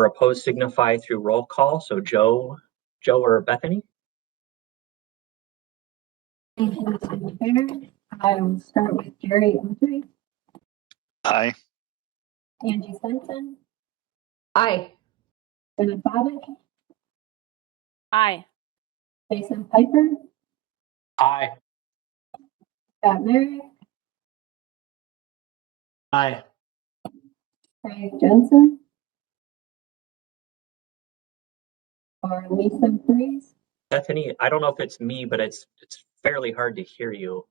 or opposed signify through roll call. So Joe or Bethany? Thank you, Mr. Chair. I will start with Jerry Audrey. Aye. Angie Sensen. Aye. Jenna Babic. Aye. Jason Piper. Aye. Scott Merrick. Aye. Craig Jensen. Or Lisa Freeze. Bethany, I don't know if it's me, but it's fairly hard to hear you.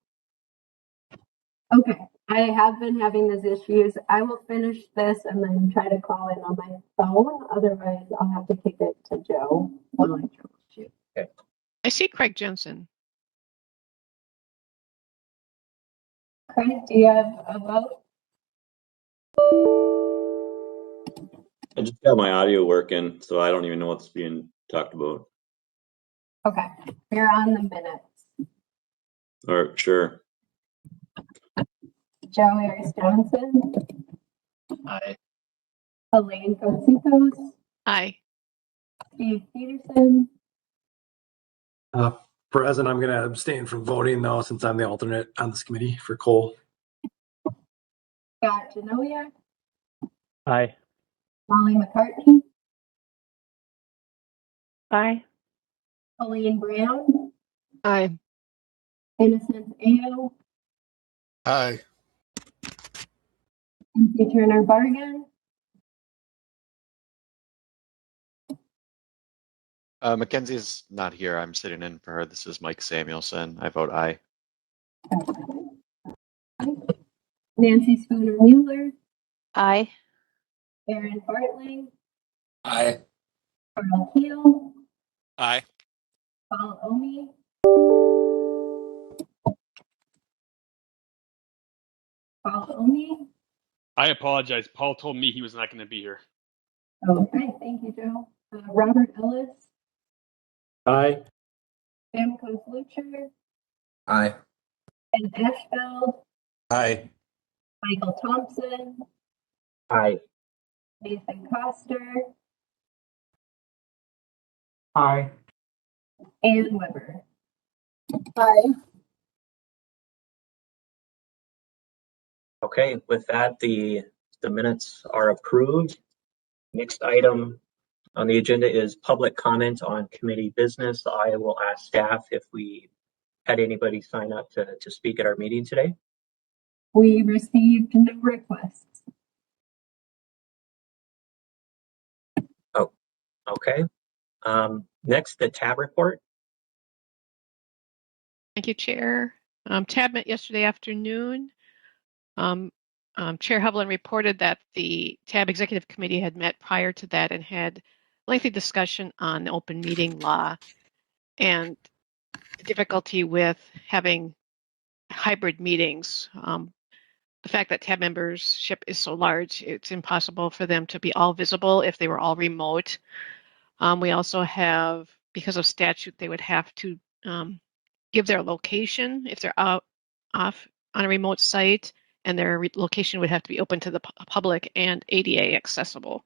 Okay, I have been having these issues. I will finish this and then try to call in on my phone. Otherwise, I'll have to kick it to Joe while I troubleshoot. Okay. I see Craig Jensen. Craig, do you have a vote? I just got my audio working, so I don't even know what's being talked about. Okay, you're on the minutes. Or sure. Joe Harris Johnson. Aye. Elaine Cositos. Aye. Steve Peterson. President, I'm going to abstain from voting though, since I'm the alternate on this committee for coal. Scott Genowiak. Aye. Molly McCartney. Aye. Colleen Brown. Aye. Innocence Ao. Aye. Cynthia Turner Bargan. Mackenzie's not here. I'm sitting in for her. This is Mike Samuelson. I vote aye. Nancy Spooner Mueller. Aye. Aaron Bartling. Aye. Carl Keel. Aye. Paul Omi. Paul Omi. I apologize. Paul told me he was not going to be here. Okay, thank you, Joe. Robert Ellis. Aye. Jim Kozlucher. Aye. Ed Ashfeld. Aye. Michael Thompson. Aye. Nathan Coster. Aye. Ann Weber. Aye. Okay, with that, the minutes are approved. Next item on the agenda is public comment on committee business. I will ask staff if we had anybody sign up to speak at our meeting today. We received no requests. Oh, okay. Next, the tab report. Thank you, Chair. TAB met yesterday afternoon. Chair Hovland reported that the TAB Executive Committee had met prior to that and had lengthy discussion on the open meeting law and the difficulty with having hybrid meetings. The fact that TAB membership is so large, it's impossible for them to be all visible if they were all remote. We also have, because of statute, they would have to give their location if they're off on a remote site, and their location would have to be open to the public and ADA accessible.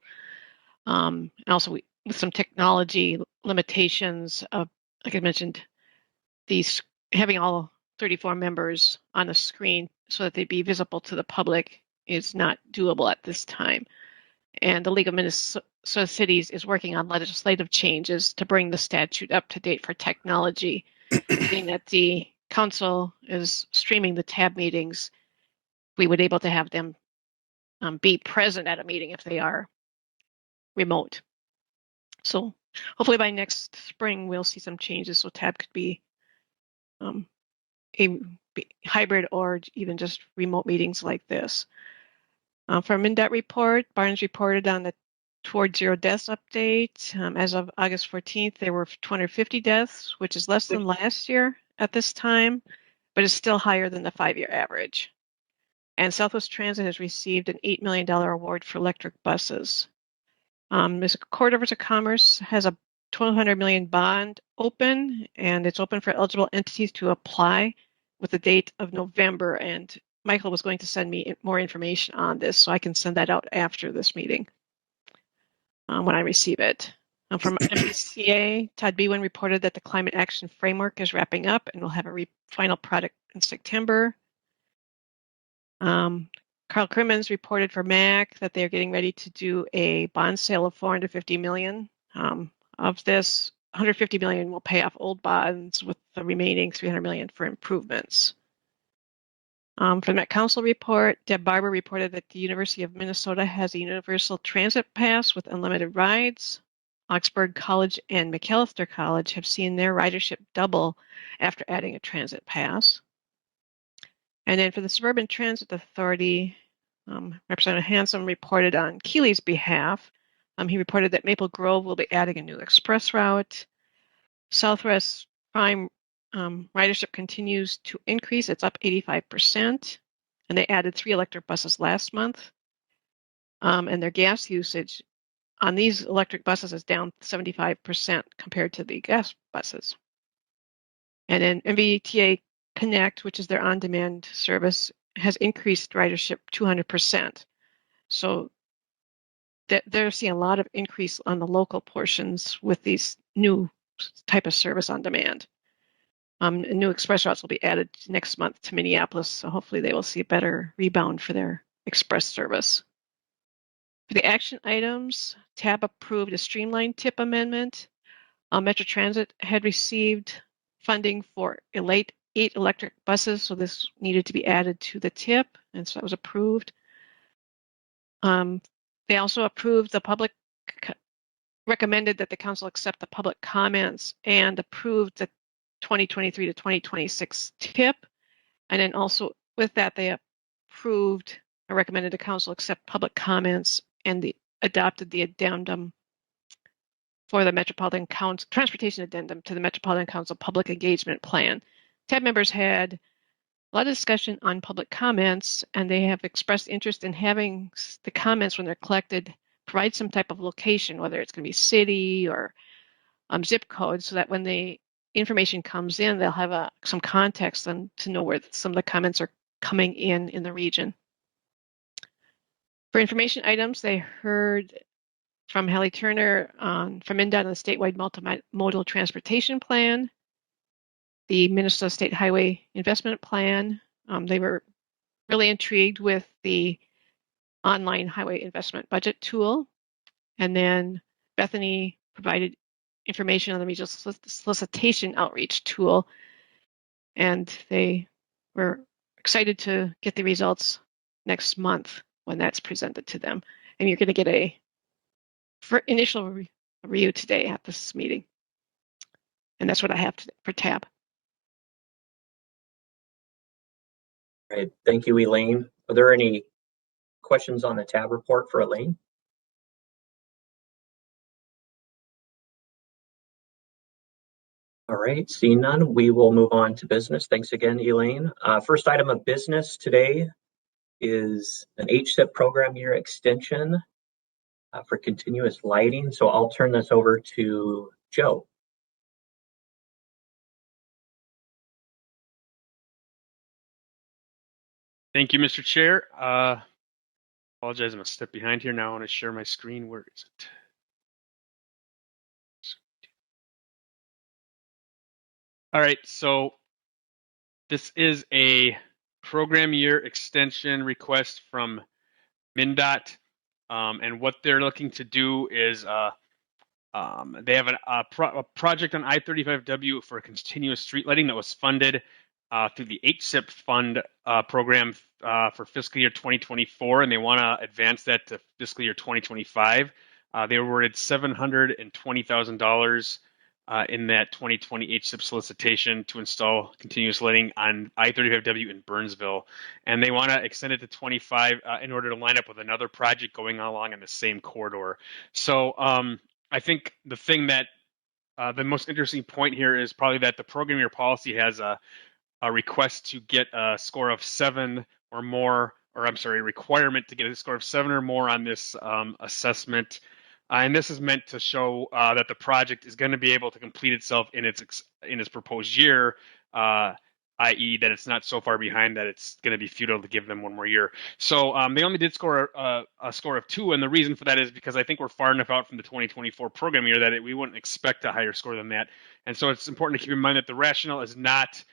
And also with some technology limitations of, like I mentioned, these having all 34 members on the screen so that they'd be visible to the public is not doable at this time. And the League of Minnesota Cities is working on legislative changes to bring the statute up to date for technology, being that the council is streaming the TAB meetings. We would be able to have them be present at a meeting if they are remote. So hopefully by next spring, we'll see some changes so TAB could be a hybrid or even just remote meetings like this. For MnDOT report, Barnes reported on the Towards Zero Deaths update. As of August 14th, there were 250 deaths, which is less than last year at this time, but is still higher than the 5-year average. And Southwest Transit has received an $8 million award for electric buses. Ms. Court of Commerce has a $1,200 million bond open, and it's open for eligible entities to apply with the date of November. And Michael was going to send me more information on this, so I can send that out after this meeting. when I receive it. From MBCA, Todd Bewan reported that the Climate Action Framework is wrapping up and will have a final product in September. Carl Crimmins reported for MAC that they're getting ready to do a bond sale of $450 million. Of this, $150 million will pay off old bonds, with the remaining $300 million for improvements. From the Met Council report, Deb Barber reported that the University of Minnesota has a universal transit pass with unlimited rides. Augsburg College and McAllister College have seen their ridership double after adding a transit pass. And then for the Suburban Transit Authority, Representative Hansom reported on Keeley's behalf. He reported that Maple Grove will be adding a new express route. Southwest Prime ridership continues to increase. It's up 85%. And they added 3 electric buses last month. And their gas usage on these electric buses is down 75% compared to the gas buses. And then MBTA Connect, which is their on-demand service, has increased ridership 200%. So they're seeing a lot of increase on the local portions with these new type of service on demand. New express routes will be added next month to Minneapolis, so hopefully they will see a better rebound for their express service. For the action items, TAB approved a streamlined TIP amendment. Metro Transit had received funding for 8 electric buses, so this needed to be added to the TIP, and so that was approved. They also approved recommended that the council accept the public comments and approved the 2023 to 2026 TIP. And then also with that, they approved or recommended the council accept public comments and adopted the addendum for the Metropolitan Council, transportation addendum to the Metropolitan Council Public Engagement Plan. TAB members had a lot of discussion on public comments, and they have expressed interest in having the comments, when they're collected, provide some type of location, whether it's going to be city or zip code, so that when the information comes in, they'll have some context and to know where some of the comments are coming in the region. For information items, they heard from Hallie Turner from MnDOT on the statewide multimodal transportation plan, the Minnesota State Highway Investment Plan. They were really intrigued with the online highway investment budget tool. And then Bethany provided information on the regional solicitation outreach tool. And they were excited to get the results next month when that's presented to them. And you're going to get a initial review today at this meeting. And that's what I have for TAB. Right. Thank you, Elaine. Are there any questions on the TAB report for Elaine? All right, seeing none, we will move on to business. Thanks again, Elaine. First item of business today is an HSIP program year extension for continuous lighting. So I'll turn this over to Joe. Thank you, Mr. Chair. Apologize, I'm a step behind here now. I want to share my screen. Where is it? All right, so this is a program year extension request from MnDOT, and what they're looking to do is they have a project on I-35W for continuous street lighting that was funded through the HSIP fund program for fiscal year 2024, and they want to advance that to fiscal year 2025. They awarded $720,000 in that 2020 HSIP solicitation to install continuous lighting on I-35W in Burnsville. And they want to extend it to 25 in order to line up with another project going along in the same corridor. So I think the thing that the most interesting point here is probably that the program year policy has a request to get a score of 7 or more, or I'm sorry, requirement to get a score of 7 or more on this assessment. And this is meant to show that the project is going to be able to complete itself in its proposed year i.e. that it's not so far behind that it's going to be futile to give them one more year. So they only did score a score of 2, and the reason for that is because I think we're far enough out from the 2024 program year that we wouldn't expect a higher score than that. And so it's important to keep in mind that the rationale is not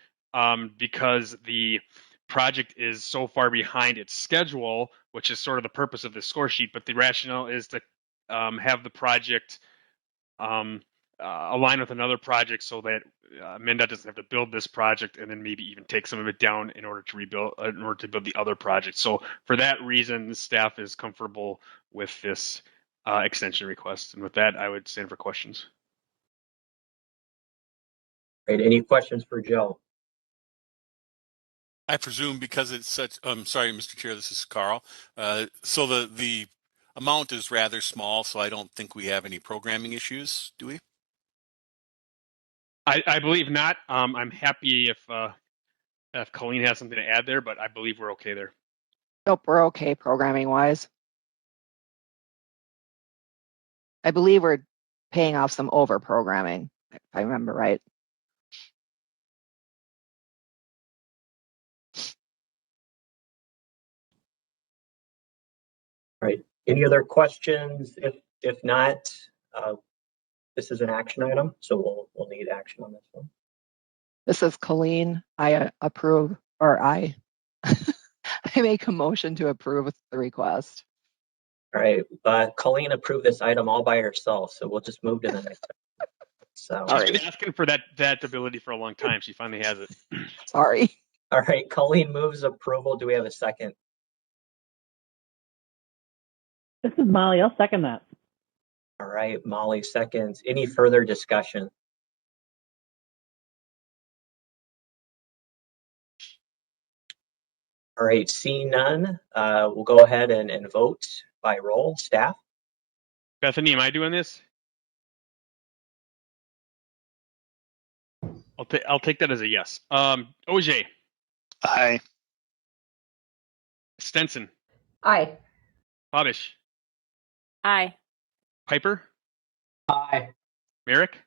because the project is so far behind its schedule, which is sort of the purpose of the score sheet, but the rationale is to have the project align with another project so that MnDOT doesn't have to build this project and then maybe even take some of it down in order to rebuild, in order to build the other project. So for that reason, staff is comfortable with this extension request. And with that, I would stand for questions. Right, any questions for Joe? I presume because it's such, I'm sorry, Mr. Chair, this is Carl. So the amount is rather small, so I don't think we have any programming issues, do we? I believe not. I'm happy if Colleen has something to add there, but I believe we're okay there. Nope, we're okay programming wise. I believe we're paying off some over programming, if I remember right. Right, any other questions? If not, this is an action item, so we'll need action on this one. This is Colleen. I approve, or I make a motion to approve the request. All right, Colleen approved this item all by herself, so we'll just move to the next. So, She's been asking for that ability for a long time. She finally has it. Sorry. all right, Colleen moves approval. Do we have a second? This is Molly. I'll second that. All right, Molly seconds. Any further discussion? All right, seeing none, we'll go ahead and vote by roll. Staff? Bethany, am I doing this? I'll take that as a yes. OJ. Aye. Stenson. Aye. Babish. Aye. Piper. Aye. Merrick.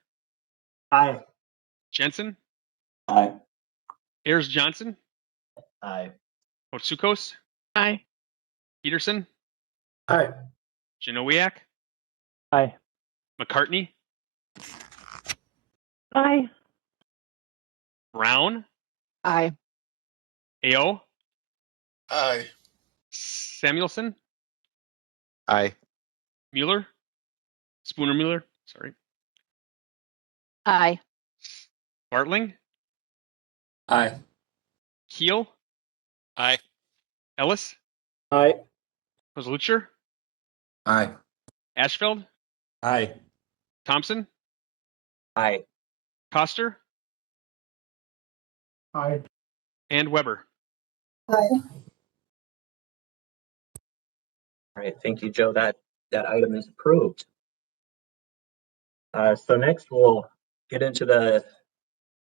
Aye. Jensen. Aye. Ayers Johnson. Aye. Otsukos. Aye. Peterson. Aye. Janowiak. Aye. McCartney. Aye. Brown. Aye. AO. Aye. Samuelson. Aye. Mueller. Spooner Mueller. Sorry. Aye. Bartling. Aye. Keel. Aye. Ellis. Aye. Kozlucher. Aye. Ashfeld. Aye. Thompson. Aye. Coster. Aye. And Weber. All right, thank you, Joe. That item is approved. So next we'll get into the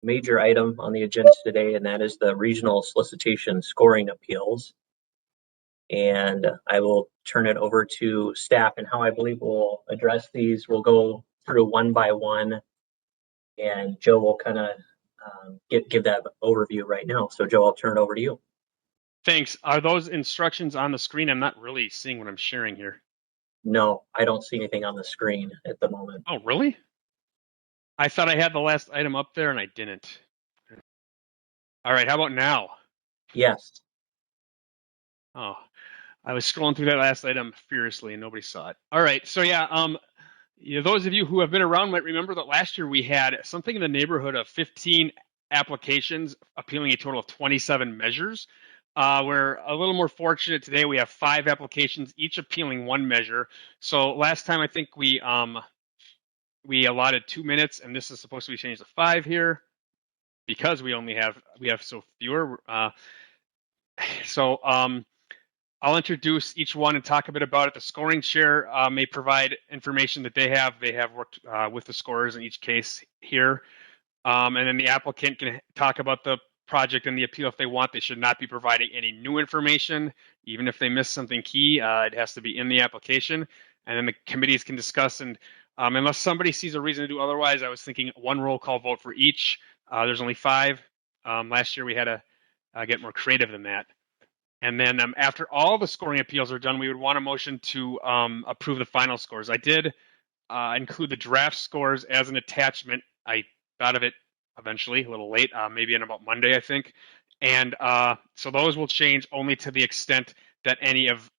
major item on the agenda today, and that is the regional solicitation scoring appeals. And I will turn it over to staff, and how I believe we'll address these. We'll go through one by one, and Joe will kind of give that overview right now. So Joe, I'll turn it over to you. Thanks. Are those instructions on the screen? I'm not really seeing what I'm sharing here. No, I don't see anything on the screen at the moment. Oh, really? I thought I had the last item up there and I didn't. All right, how about now? Yes. Oh, I was scrolling through that last item furiously and nobody saw it. All right, so yeah, those of you who have been around might remember that last year we had something in the neighborhood of 15 applications appealing a total of 27 measures. We're a little more fortunate today. We have 5 applications, each appealing 1 measure. So last time I think we allotted 2 minutes, and this is supposed to be changed to 5 here because we have so fewer. I'll introduce each one and talk a bit about it. The scoring chair may provide information that they have. They have worked with the scorers in each case here. And then the applicant can talk about the project and the appeal if they want. They should not be providing any new information, even if they miss something key. It has to be in the application. And then the committees can discuss, and unless somebody sees a reason to do otherwise, I was thinking 1 roll call vote for each. There's only 5. Last year we had to get more creative than that. And then after all the scoring appeals are done, we would want a motion to approve the final scores. I did include the draft scores as an attachment. I thought of it eventually, a little late, maybe in about Monday, I think. And so those will change only to the extent that any of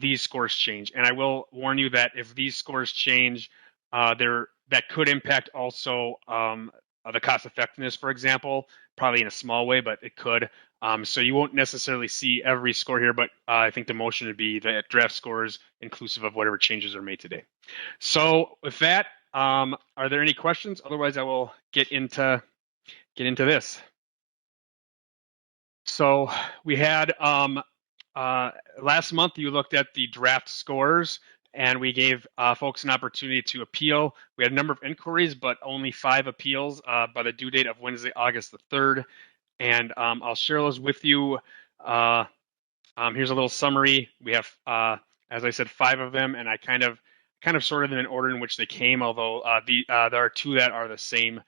these scores change. And I will warn you that if these scores change, that could impact also the cost effectiveness, for example, probably in a small way, but it could. So you won't necessarily see every score here, but I think the motion would be the draft scores inclusive of whatever changes are made today. So with that, are there any questions? Otherwise, I will get into this. So we had last month you looked at the draft scores and we gave folks an opportunity to appeal. We had a number of inquiries, but only 5 appeals by the due date of Wednesday, August the 3rd. And I'll share those with you. Here's a little summary. We have, as I said, 5 of them, and I kind of sorted them in order in which they came, although there are 2 that are the same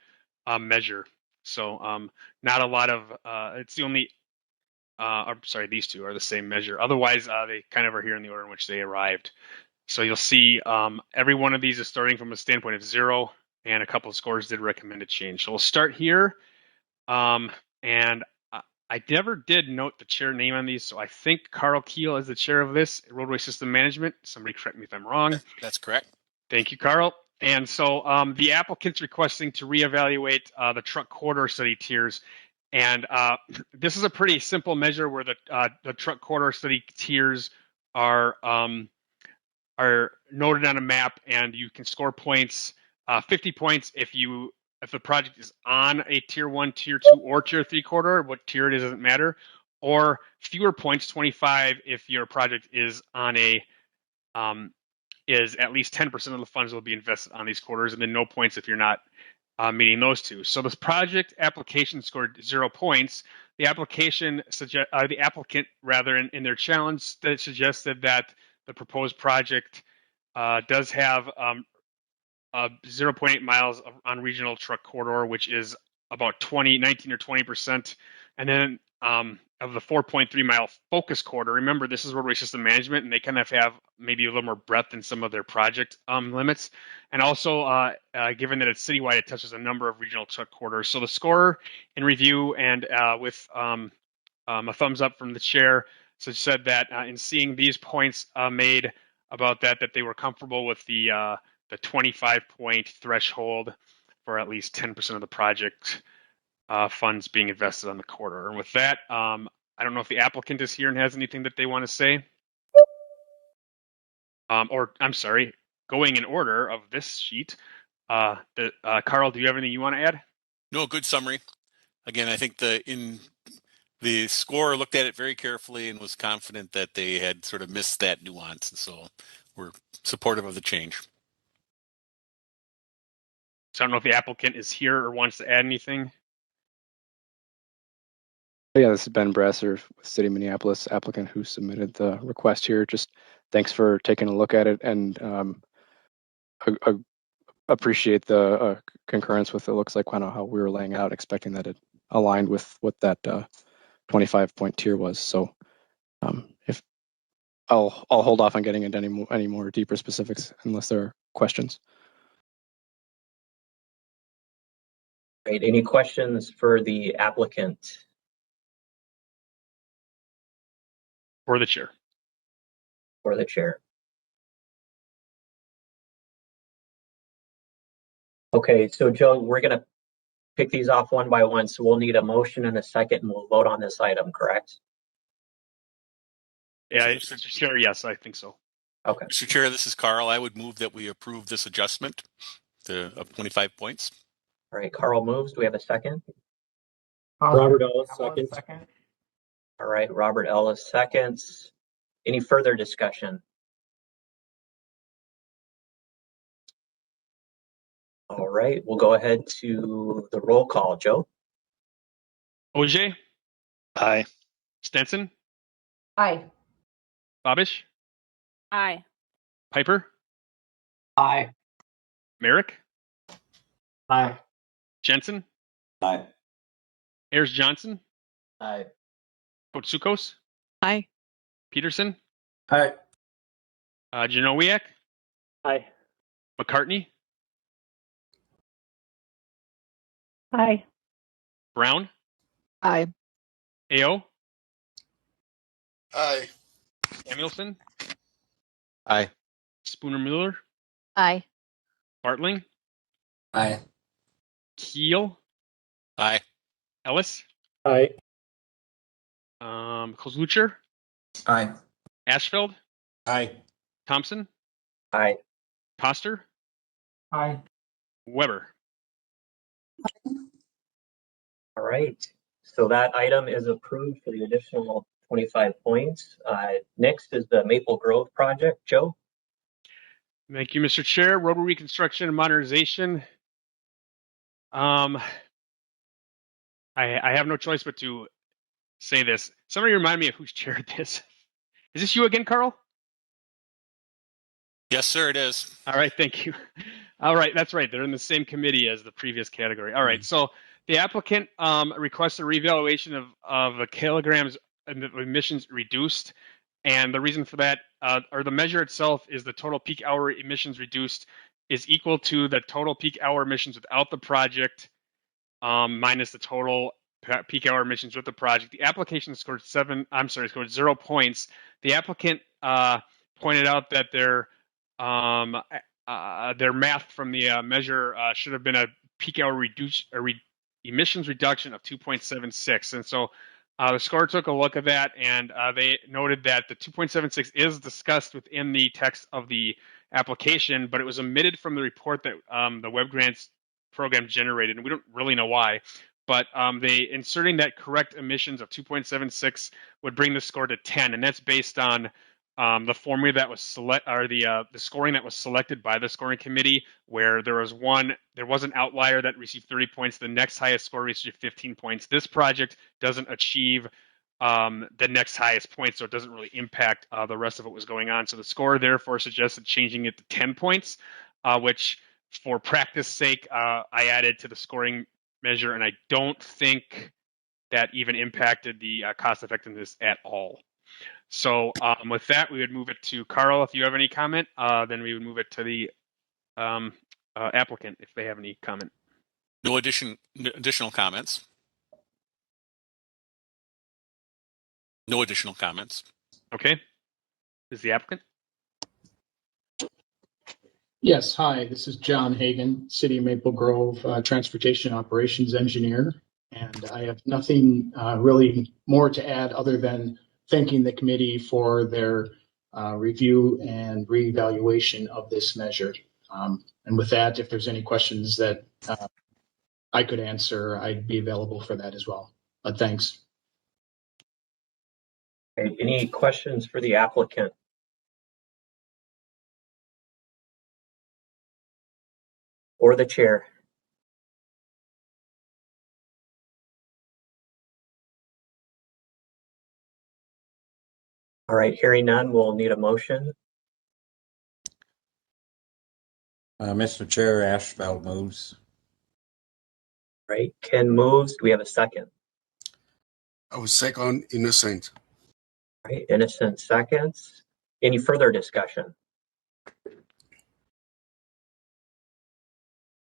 measure. So not a lot of, it's the only, I'm sorry, these 2 are the same measure. Otherwise, they kind of are here in the order in which they arrived. So you'll see every one of these is starting from a standpoint of 0, and a couple of scores did recommend a change. So we'll start here. And I never did note the chair name on these, so I think Carl Keel is the chair of this, Roadway System Management. Somebody correct me if I'm wrong. That's correct. Thank you, Carl. And so the applicant's requesting to reevaluate the truck corridor study tiers. And this is a pretty simple measure where the truck corridor study tiers are noted on a map, and you can score points, 50 points if the project is on a tier 1, tier 2, or tier 3 corridor. What tier it is doesn't matter. Or fewer points, 25, if your project is on a is at least 10% of the funds will be invested on these corridors, and then no points if you're not meeting those 2. So this project application scored 0 points. The applicant rather in their challenge that suggested that the proposed project does have 0.8 miles on regional truck corridor, which is about 19 or 20%. And then of the 4.3 mile focus corridor, remember this is roadway system management, and they kind of have maybe a little more breadth than some of their project limits. And also, given that it's citywide, it touches a number of regional truck corridors. So the scorer in review and with a thumbs up from the chair said that in seeing these points made about that they were comfortable with the 25-point threshold for at least 10% of the project funds being invested on the corridor. And with that, I don't know if the applicant is here and has anything that they want to say. Or I'm sorry, going in order of this sheet. Carl, do you have anything you want to add? No, good summary. Again, I think the scorer looked at it very carefully and was confident that they had sort of missed that nuance. And so we're supportive of the change. So I don't know if the applicant is here or wants to add anything. Yeah, this is Ben Brasser with City of Minneapolis, applicant who submitted the request here. Just thanks for taking a look at it, and appreciate the concurrence with it. Looks like kind of how we were laying out, expecting that it aligned with what that 25-point tier was. So if I'll hold off on getting into any more deeper specifics unless there are questions. Right, any questions for the applicant? Or the chair. Or the chair. Okay, so Joe, we're gonna pick these off one by one, so we'll need a motion and a second, and we'll vote on this item, correct? Yeah, Mr. Chair, yes, I think so. Okay. Mr. Chair, this is Carl. I would move that we approve this adjustment of 25 points. All right, Carl moves. Do we have a second? Robert Ellis, second. All right, Robert Ellis seconds. Any further discussion? All right, we'll go ahead to the roll call. Joe? OJ? Aye. Stenson? Aye. Babish? Aye. Piper? Aye. Merrick? Aye. Jensen? Aye. Ayers Johnson, Aye. Kotsukos, Aye. Peterson, Aye. Janowiak, Aye. McCartney, Aye. Brown, Aye. AO, Aye. Samuelson, Aye. Spooner Mueller, Aye. Bartling, Aye. Keel, Aye. Ellis, Aye. Kozlucher, Aye. Ashfeld, Aye. Thompson, Aye. Coster, Aye. Weber. All right. So that item is approved for the additional 25 points. Next is the Maple Grove project. Joe? Thank you, Mr. Chair. Road reconstruction and modernization. I have no choice but to say this. Somebody remind me of who's chaired this. Is this you again, Carl? Yes, sir, it is. All right, thank you. All right, that's right. They're in the same committee as the previous category. All right, so the applicant requests a revaluation of the kilograms and the emissions reduced. And the reason for that, or the measure itself, is the total peak hour emissions reduced is equal to the total peak hour emissions without the project minus the total peak hour emissions with the project. The application scored 0 points. The applicant pointed out that their math from the measure should have been a peak hour emissions reduction of 2.76. And so the score took a look at that, and they noted that the 2.76 is discussed within the text of the application, but it was omitted from the report that the web grants program generated, and we don't really know why. But they inserting that correct emissions of 2.76 would bring the score to 10, and that's based on the formula that was the scoring that was selected by the scoring committee, where there was an outlier that received 30 points. The next highest score received 15 points. This project doesn't achieve the next highest point, so it doesn't really impact the rest of what was going on. So the score therefore suggested changing it to 10 points, which for practice sake, I added to the scoring measure, and I don't think that even impacted the cost effectiveness at all. So with that, we would move it to Carl. If you have any comment, then we would move it to the applicant if they have any comment. No additional comments. No additional comments. Okay. Is the applicant? Yes, hi, this is John Hagan, City of Maple Grove Transportation Operations Engineer. And I have nothing really more to add other than thanking the committee for their review and reevaluation of this measure. And with that, if there's any questions that I could answer, I'd be available for that as well. But thanks. Okay, any questions for the applicant? Or the chair? All right, hearing none, we'll need a motion. Mr. Chair, Ashfeld moves. Right, Ken moves. Do we have a second? I was second, Innocent. Right, Innocent seconds. Any further discussion?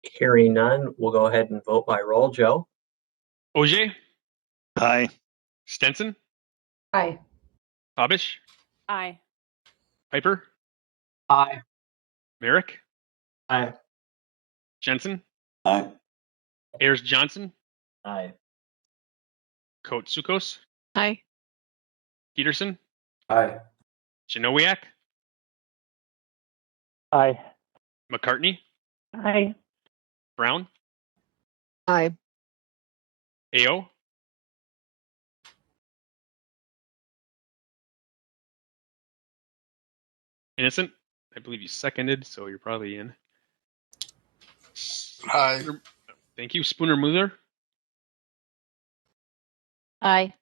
Hearing none, we'll go ahead and vote by roll. Joe? Ogier? Aye. Stenson? Aye. Babish? Aye. Piper? Aye. Merrick? Aye. Jensen? Aye. Ayers Johnson? Aye. Kotsukos? Aye. Peterson? Aye. Janowiak? Aye. McCartney? Aye. Brown? Aye. AO? Innocent? I believe you seconded, so you're probably in. Aye. Thank you. Spooner Mueller? Aye.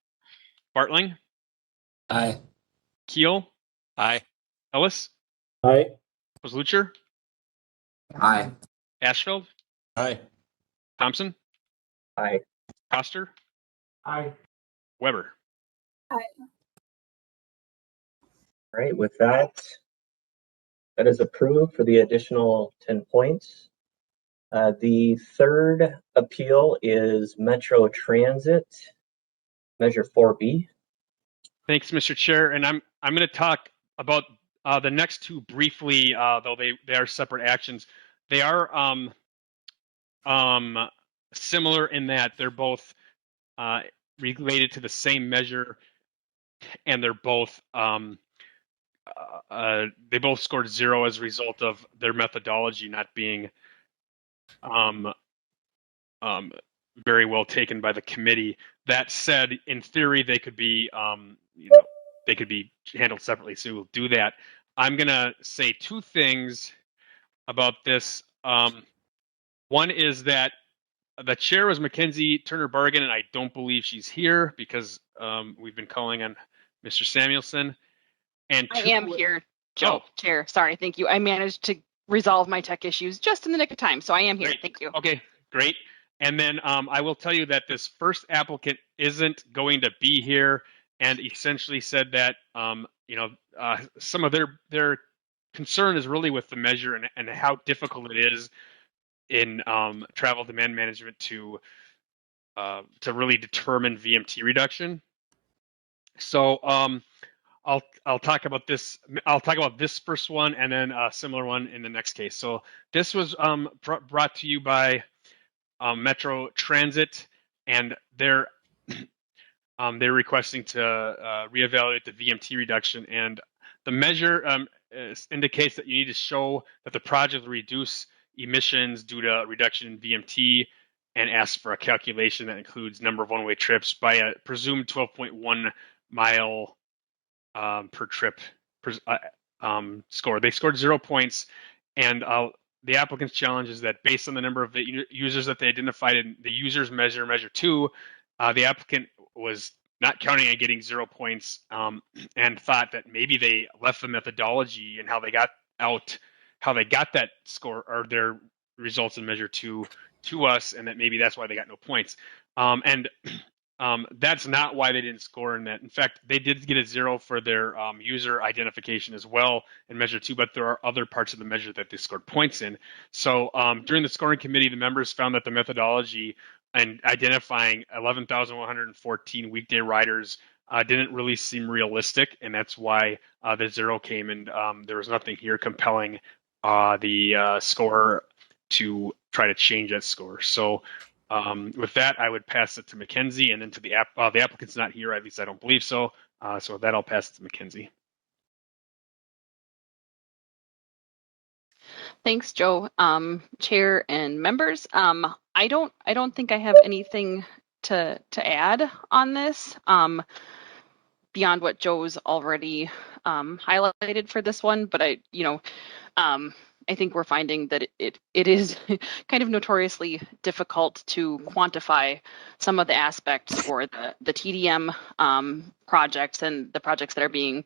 Bartling? Aye. Keel? Aye. Ellis? Aye. Kozlucher? Aye. Ashfeld? Aye. Thompson? Aye. Coster? Aye. Weber. Aye. All right, with that, that is approved for the additional 10 points. The third appeal is Metro Transit, Measure 4B. Thanks, Mr. Chair. And I'm going to talk about the next two briefly, though they are separate actions. They are similar in that they're both related to the same measure, and they're both they both scored 0 as a result of their methodology not being very well taken by the committee. That said, in theory, they could be they could be handled separately. So we'll do that. I'm gonna say two things about this. One is that the chair was Mackenzie Turner Bargan, and I don't believe she's here because we've been calling on Mr. Samuelson. And I am here, Joe, Chair. Sorry, thank you. I managed to resolve my tech issues just in the nick of time, so I am here. Great. Thank you. Okay, great. And then I will tell you that this first applicant isn't going to be here, and essentially said that some of their concern is really with the measure and how difficult it is in travel demand management to really determine VMT reduction. So I'll talk about this. I'll talk about this first one and then a similar one in the next case. So this was brought to you by Metro Transit, and they're requesting to reevaluate the VMT reduction, and the measure indicates that you need to show that the project will reduce emissions due to a reduction in VMT, and asks for a calculation that includes number of one-way trips by a presumed 12.1 mile per trip score. They scored 0 points, and the applicant's challenge is that based on the number of the users that they identified in the users measure 2, the applicant was not counting on getting 0 points, and thought that maybe they left the methodology and how they got that score or their results in measure 2 to us, and that maybe that's why they got no points. That's not why they didn't score in that. In fact, they did get a 0 for their user identification as well in measure 2, but there are other parts of the measure that they scored points in. So during the scoring committee, the members found that the methodology and identifying 11,114 weekday riders didn't really seem realistic, and that's why the 0 came, and there was nothing here compelling the score to try to change that score. So with that, I would pass it to Mackenzie, and then to the applicant's not here, at least I don't believe so. So with that, I'll pass it to Mackenzie. Thanks, Joe. Chair and members. I don't think I have anything to add on this beyond what Joe's already highlighted for this one. But I think we're finding that it is kind of notoriously difficult to quantify some of the aspects for the TDM projects and the projects that are being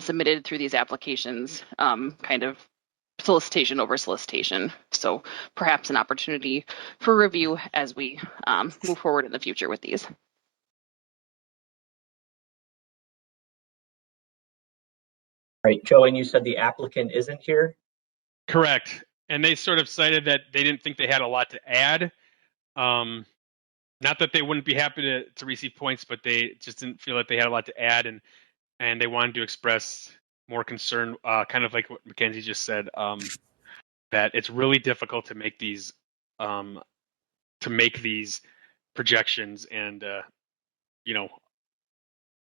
submitted through these applications, kind of solicitation over solicitation. So perhaps an opportunity for review as we move forward in the future with these. All right, Joe, and you said the applicant isn't here? Correct. And they sort of cited that they didn't think they had a lot to add. Not that they wouldn't be happy to receive points, but they just didn't feel that they had a lot to add, and they wanted to express more concern, kind of like what Mackenzie just said, that it's really difficult to make these projections, and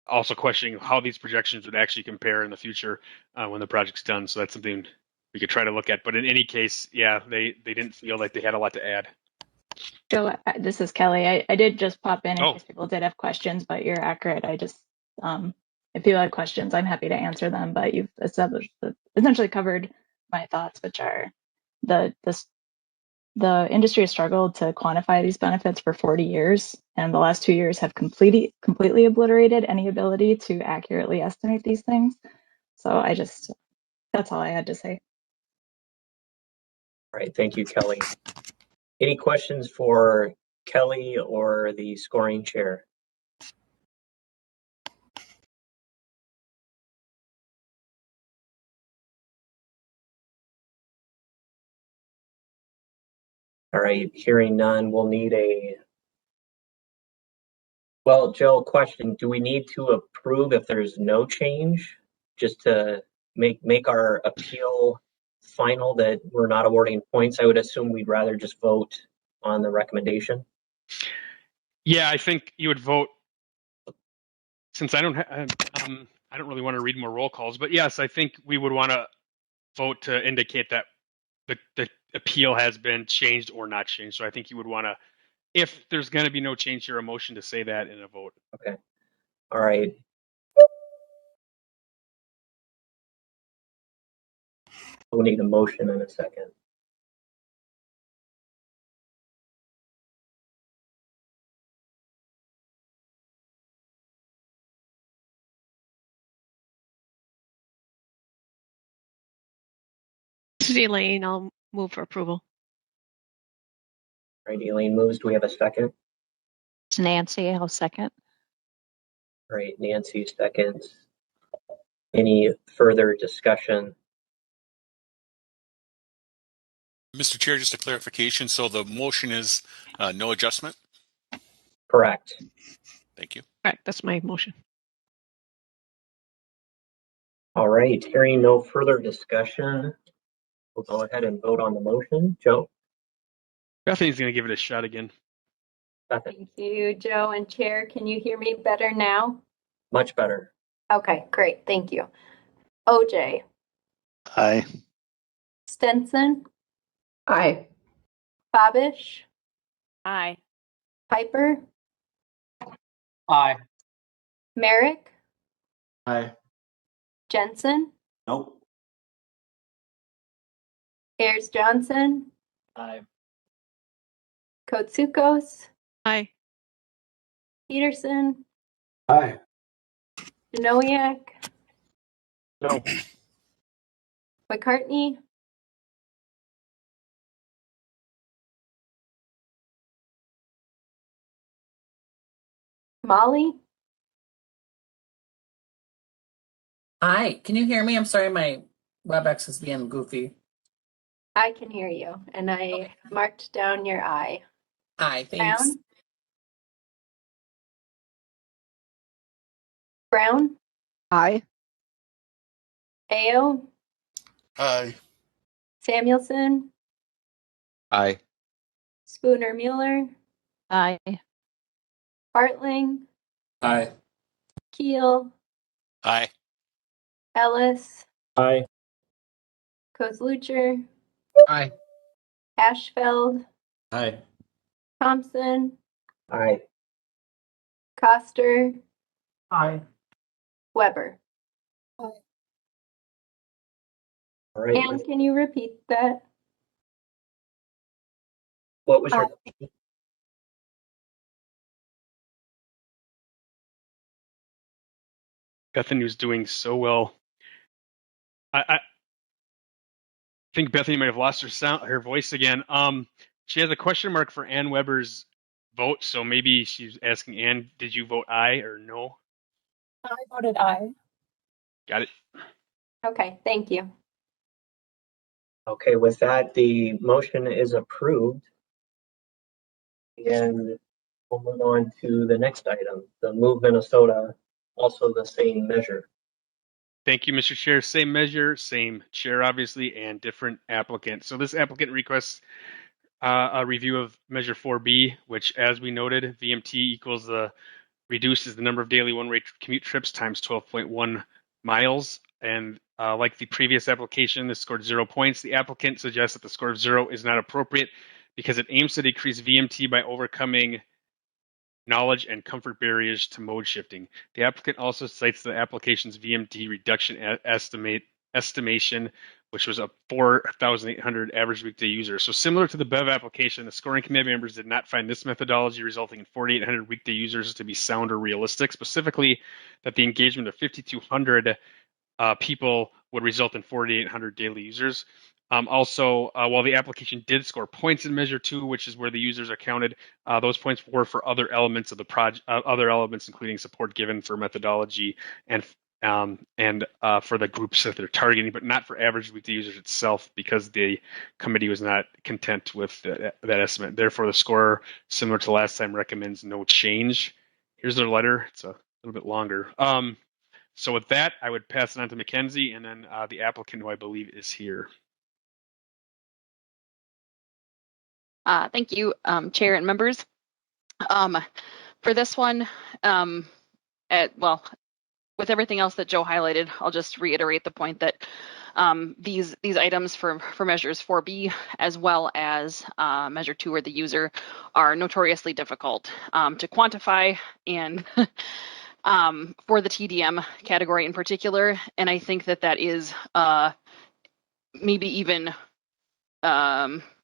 also questioning how these projections would actually compare in the future when the project's done. So that's something we could try to look at. But in any case, yeah, they didn't feel like they had a lot to add. Joe, this is Kelly. I did just pop in Oh. in case people did have questions, but you're accurate. I just, if people had questions, I'm happy to answer them, but you've essentially covered my thoughts, which are the industry has struggled to quantify these benefits for 40 years, and the last 2 years have completely obliterated any ability to accurately estimate these things. So that's all I had to say. All right, thank you, Kelly. Any questions for Kelly or the scoring chair? All right, hearing none, we'll need well, Joe, question, do we need to approve if there's no change? Just to make our appeal final that we're not awarding points? I would assume we'd rather just vote on the recommendation. Yeah, I think you would vote, since I don't really want to read more roll calls, but yes, I think we would want to vote to indicate that the appeal has been changed or not changed. So I think you would want to, if there's going to be no change here, a motion to say that in a vote. Okay. All right. We'll need a motion in a second. This is Elaine. I'll move for approval. All right, Elaine moves. Do we have a second? It's Nancy. I'll second. All right, Nancy seconds. Any further discussion? Mr. Chair, just a clarification. So the motion is no adjustment? Correct. Thank you. Correct. That's my motion. All right, hearing no further discussion, we'll go ahead and vote on the motion. Joe? Bethany's going to give it a shot again. Bethany? Thank you, Joe and Chair. Can you hear me better now? Much better. Okay, great. Thank you. OJ. Aye. Stenson. Aye. Babish. Aye. Piper. Aye. Merrick. Aye. Jensen. Nope. Ayers Johnson. Aye. Kotsukos. Aye. Peterson. Aye. Denoyak. No. McCartney. Molly. Hi, can you hear me? I'm sorry, my WebEx is being goofy. I can hear you, and I marked down your eye. Hi, thanks. Brown. Aye. Ao. Aye. Samuelson. Aye. Spooner Mueller. Aye. Bartling. Aye. Keel. Aye. Ellis. Aye. Kozlucher. Aye. Ashfeld. Aye. Thompson. Aye. Coster. Aye. Weber. All right. And can you repeat that? What was your? Bethany was doing so well. I think Bethany might have lost her voice again. She has a question mark for Ann Weber's vote, so maybe she's asking Ann, did you vote aye or no? I voted aye. Got it. Okay, thank you. Okay, with that, the motion is approved. And we'll move on to the next item, the Move Minnesota, also the same measure. Thank you, Mr. Chair. Same measure, same chair, obviously, and different applicant. So this applicant requests a review of Measure 4B, which, as we noted, VMT equals the reduces the number of daily one-way commute trips times 12.1 miles. And like the previous application, this scored 0 points. The applicant suggests that the score of 0 is not appropriate because it aims to decrease VMT by overcoming knowledge and comfort barriers to mode shifting. The applicant also cites the application's VMT reduction estimation, which was a 4,800 average weekday users. So similar to the BEV application, the scoring committee members did not find this methodology resulting in 4,800 weekday users to be sound or realistic, specifically that the engagement of 5,200 people would result in 4,800 daily users. Also, while the application did score points in Measure 2, which is where the users are counted, those points were for other elements of the project, other elements including support given for methodology and and for the groups that they're targeting, but not for average weekly users itself, because the committee was not content with that estimate. Therefore, the score, similar to last time, recommends no change. Here's their letter. It's a little bit longer. So with that, I would pass it on to Mackenzie, and then the applicant, who I believe is here. Thank you, Chair and members. For this one, with everything else that Joe highlighted, I'll just reiterate the point that these items for measures 4B as well as measure 2 or the user are notoriously difficult to quantify, and for the TDM category in particular. And I think that is maybe even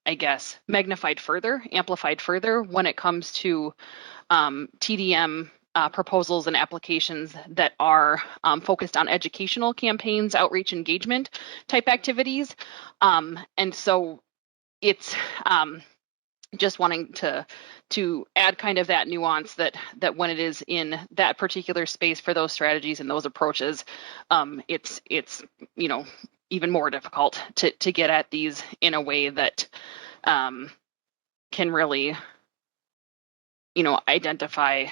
I guess magnified further, amplified further when it comes to TDM proposals and applications that are focused on educational campaigns, outreach, engagement type activities. And so it's just wanting to add kind of that nuance that when it is in that particular space for those strategies and those approaches, it's even more difficult to get at these in a way that can really identify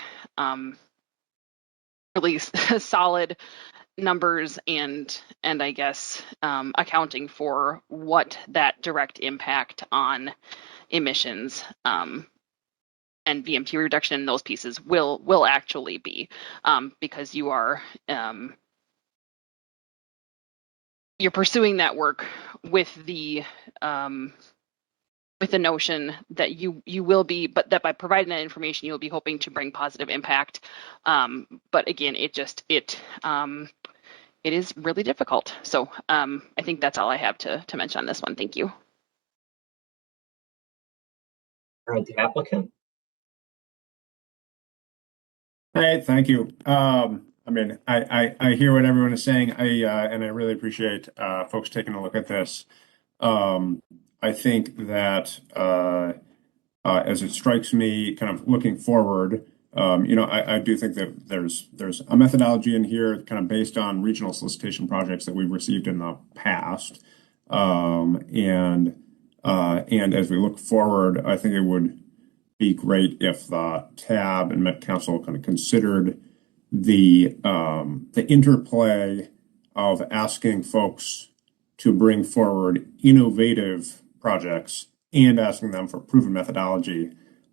really solid numbers and I guess accounting for what that direct impact on emissions and VMT reduction in those pieces will actually be, because you are you're pursuing that work with the notion that you will be, but that by providing that information, you'll be hoping to bring positive impact. But again, it is really difficult. So I think that's all I have to mention on this one. Thank you. All right, the applicant. Hey, thank you. I mean, I hear what everyone is saying. And I really appreciate folks taking a look at this. I think that as it strikes me, kind of looking forward, I do think that there's a methodology in here kind of based on regional solicitation projects that we've received in the past. And as we look forward, I think it would be great if the TAB and Met Council kind of considered the interplay of asking folks to bring forward innovative projects and asking them for proven methodology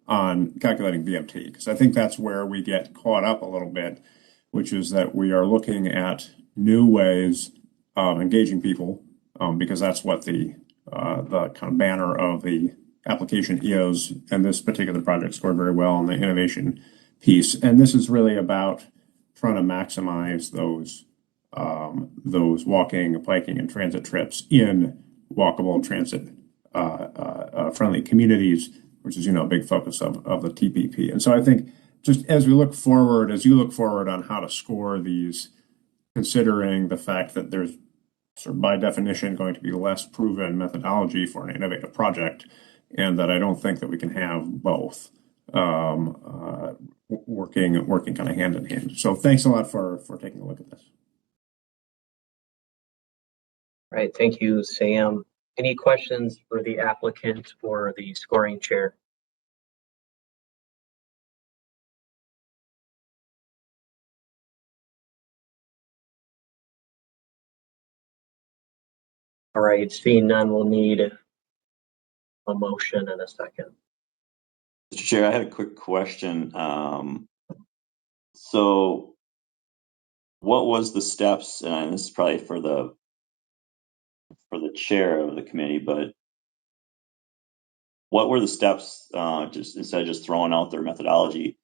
on calculating VMT. Because I think that's where we get caught up a little bit, which is that we are looking at new ways of engaging people, because that's what the kind of banner of the application is. And this particular project scored very well on the innovation piece. And this is really about trying to maximize those walking, biking, and transit trips in walkable, transit friendly communities, which is a big focus of the TPP. And so I think just as you look forward on how to score these, considering the fact that there's sort of by definition going to be less proven methodology for an innovative project, and that I don't think that we can have both working kind of hand in hand. So thanks a lot for taking a look at this. All right, thank you, Sam. Any questions for the applicant or the scoring chair? All right, seeing none, we'll need a motion in a second. Mr. Chair, I had a quick question. So what was the steps, and this is probably for the chair of the committee, but what were the steps, just instead of just throwing out their methodology?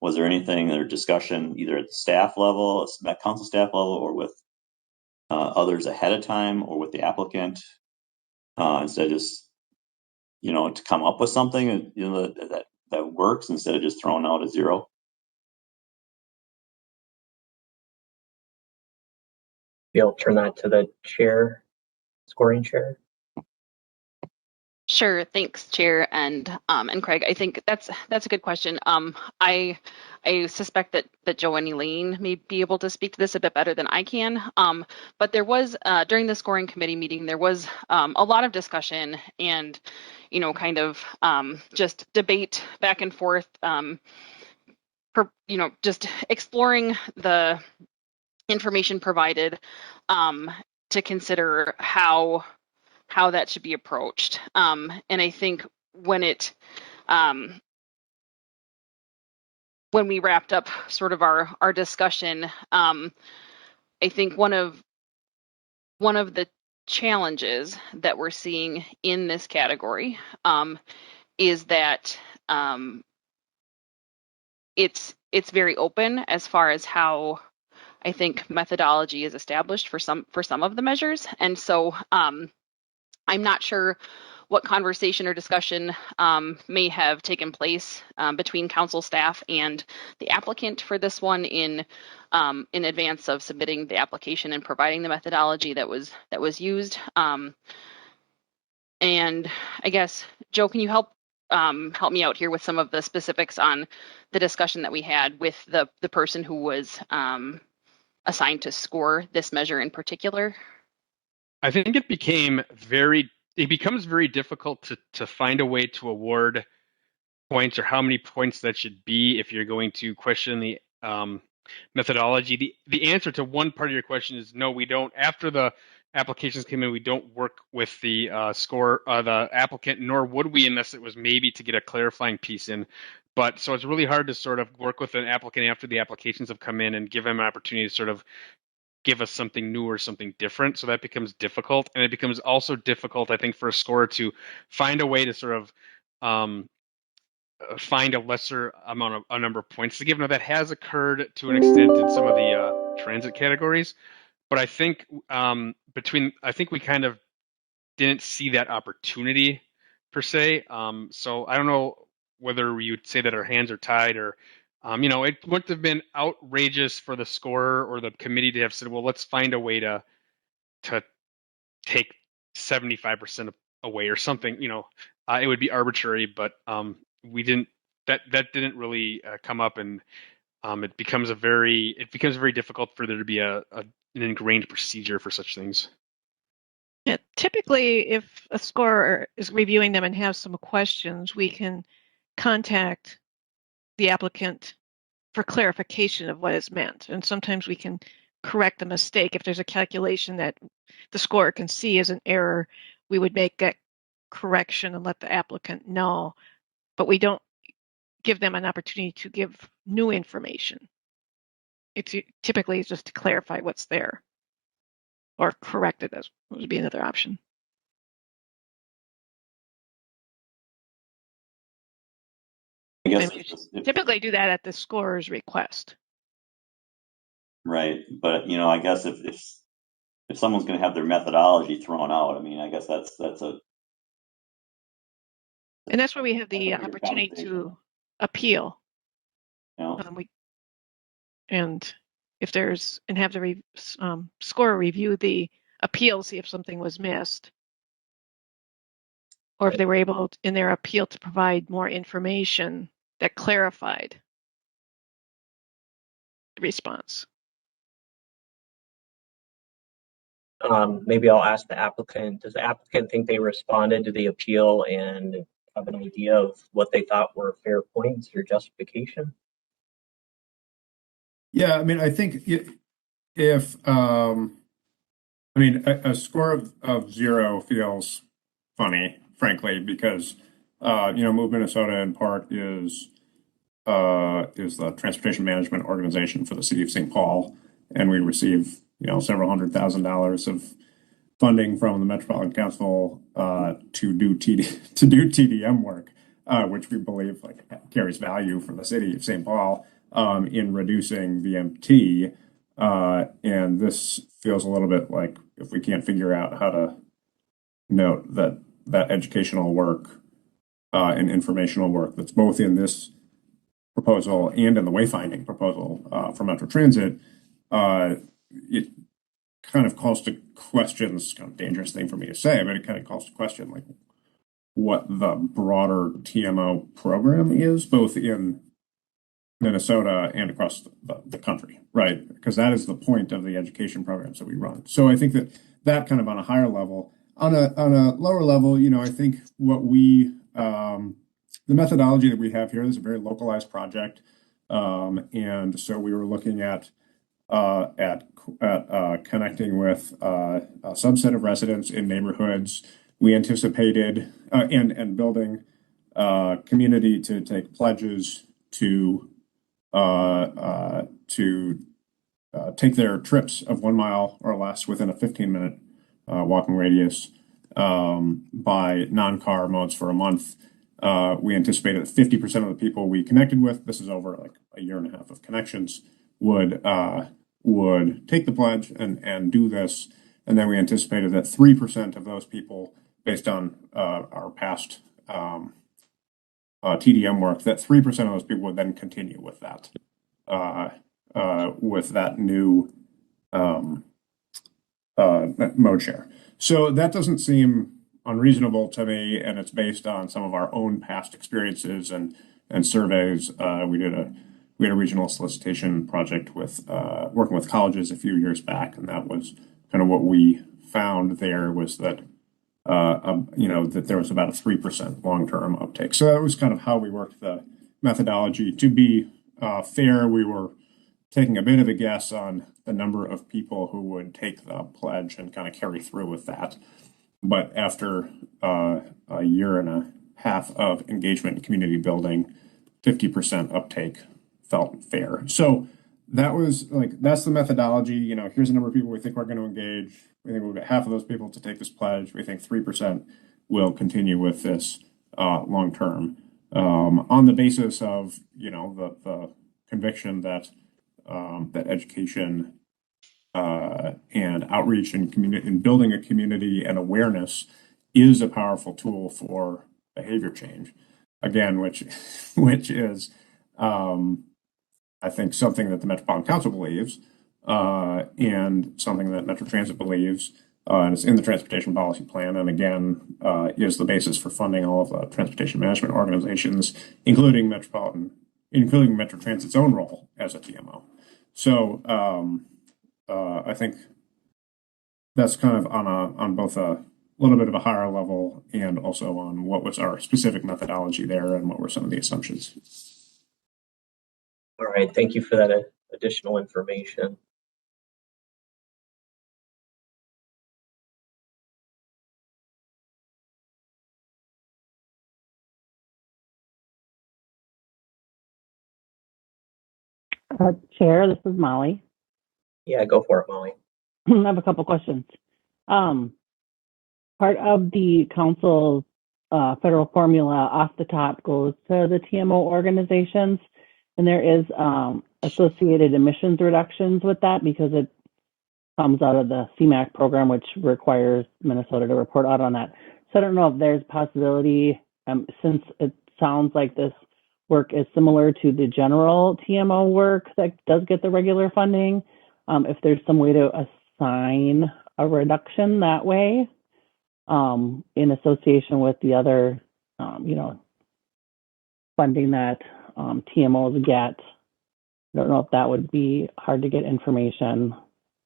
Was there anything or discussion either at the staff level, at council staff level, or with others ahead of time, or with the applicant, instead of just, to come up with something, that works instead of just throwing out a zero? I'll turn that to the chair, scoring chair. Sure, thanks, Chair and Craig. I think that's a good question. I suspect that Joe and Elaine may be able to speak to this a bit better than I can. But there was during the scoring committee meeting, there was a lot of discussion and kind of just debate back and forth. Just exploring the information provided to consider how that should be approached. And I think when we wrapped up sort of our discussion, I think one of the challenges that we're seeing in this category is that it's very open as far as how I think methodology is established for some of the measures. And so I'm not sure what conversation or discussion may have taken place between council staff and the applicant for this one in advance of submitting the application and providing the methodology that was used. And I guess, Joe, can you help me out here with some of the specifics on the discussion that we had with the person who was assigned to score this measure in particular? I think it becomes very difficult to find a way to award points or how many points that should be if you're going to question the methodology. The answer to one part of your question is no, we don't. After the applications came in, we don't work with the the applicant, nor would we unless it was maybe to get a clarifying piece in. But so it's really hard to sort of work with an applicant after the applications have come in and give them an opportunity to sort of give us something new or something different. So that becomes difficult. And it becomes also difficult, I think, for a scorer to find a way to sort of find a lesser a number of points to give. Now that has occurred to an extent in some of the transit categories, but I think I think we kind of didn't see that opportunity per se. So I don't know whether you'd say that our hands are tied or it wouldn't have been outrageous for the scorer or the committee to have said, well, let's find a way to take 75% away or something. It would be arbitrary, but we didn't. That didn't really come up, and it becomes very difficult for there to be an ingrained procedure for such things. Yeah, typically, if a scorer is reviewing them and has some questions, we can contact the applicant for clarification of what is meant. And sometimes we can correct a mistake. If there's a calculation that the scorer can see as an error, we would make that correction and let the applicant know. But we don't give them an opportunity to give new information. It's typically just to clarify what's there or correct it, as would be another option. I guess Typically do that at the scorer's request. Right, but I guess if someone's going to have their methodology thrown out, I mean, I guess that's a. And that's where we have the opportunity to appeal. Yeah. And if have the scorer review the appeal, see if something was missed, or if they were able in their appeal to provide more information that clarified the response. Maybe I'll ask the applicant. Does the applicant think they responded to the appeal and have an idea of what they thought were fair points or justification? Yeah, I mean, I think if a score of 0 feels funny, frankly, because Move Minnesota in part is the transportation management organization for the city of St. Paul, and we receive several $100,000 of funding from the Metropolitan Council to do TDM work, which we believe carries value for the city of St. Paul in reducing VMT. And this feels a little bit like if we can't figure out how to note that educational work and informational work that's both in this proposal and in the wayfinding proposal for Metro Transit, it kind of calls to question, this is kind of a dangerous thing for me to say, but it kind of calls to question, like, what the broader TMO program is, both in Minnesota and across the country, right? Because that is the point of the education programs that we run. So I think that kind of on a higher level. On a lower level, you know, I think what we the methodology that we have here is a very localized project, and so we were looking at connecting with a subset of residents in neighborhoods. We anticipated and building community to take pledges to take their trips of 1 mile or less within a 15-minute walking radius by non-car modes for a month. We anticipated that 50% of the people we connected with, this is over like a year and a half of connections, would take the pledge and do this. And then we anticipated that 3% of those people, based on our past TDM work, that 3% of those people would then continue with that new mode share. So that doesn't seem unreasonable to me, and it's based on some of our own past experiences and surveys. We had a regional solicitation project with working with colleges a few years back, and that was kind of what we found there was that you know, that there was about a 3% long-term uptake. So that was kind of how we worked the methodology. To be fair, we were taking a bit of a guess on the number of people who would take the pledge and kind of carry through with that. But after a year and a half of engagement and community building, 50% uptake felt fair. So that was like, that's the methodology. You know, here's the number of people we think we're going to engage. We think we'll get half of those people to take this pledge. We think 3% will continue with this long term, on the basis of, you know, the conviction that that education and outreach and community and building a community and awareness is a powerful tool for behavior change. Again, which is I think something that the Metropolitan Council believes, and something that Metro Transit believes, and it's in the Transportation Policy Plan, and again, is the basis for funding all of the transportation management organizations, including Metro Transit's own role as a TMO. So I think that's kind of on both a little bit of a higher level and also on what was our specific methodology there and what were some of the assumptions. All right, thank you for that additional information. Chair, this is Molly. Yeah, go for it, Molly. I have a couple questions. Part of the council's federal formula off the top goes to the TMO organizations, and there is associated emissions reductions with that because it comes out of the CMAQ program, which requires Minnesota to report out on that. So I don't know if there's possibility, since it sounds like this work is similar to the general TMO work that does get the regular funding, if there's some way to assign a reduction that way in association with the other, you know, funding that TMOs get. I don't know if that would be hard to get information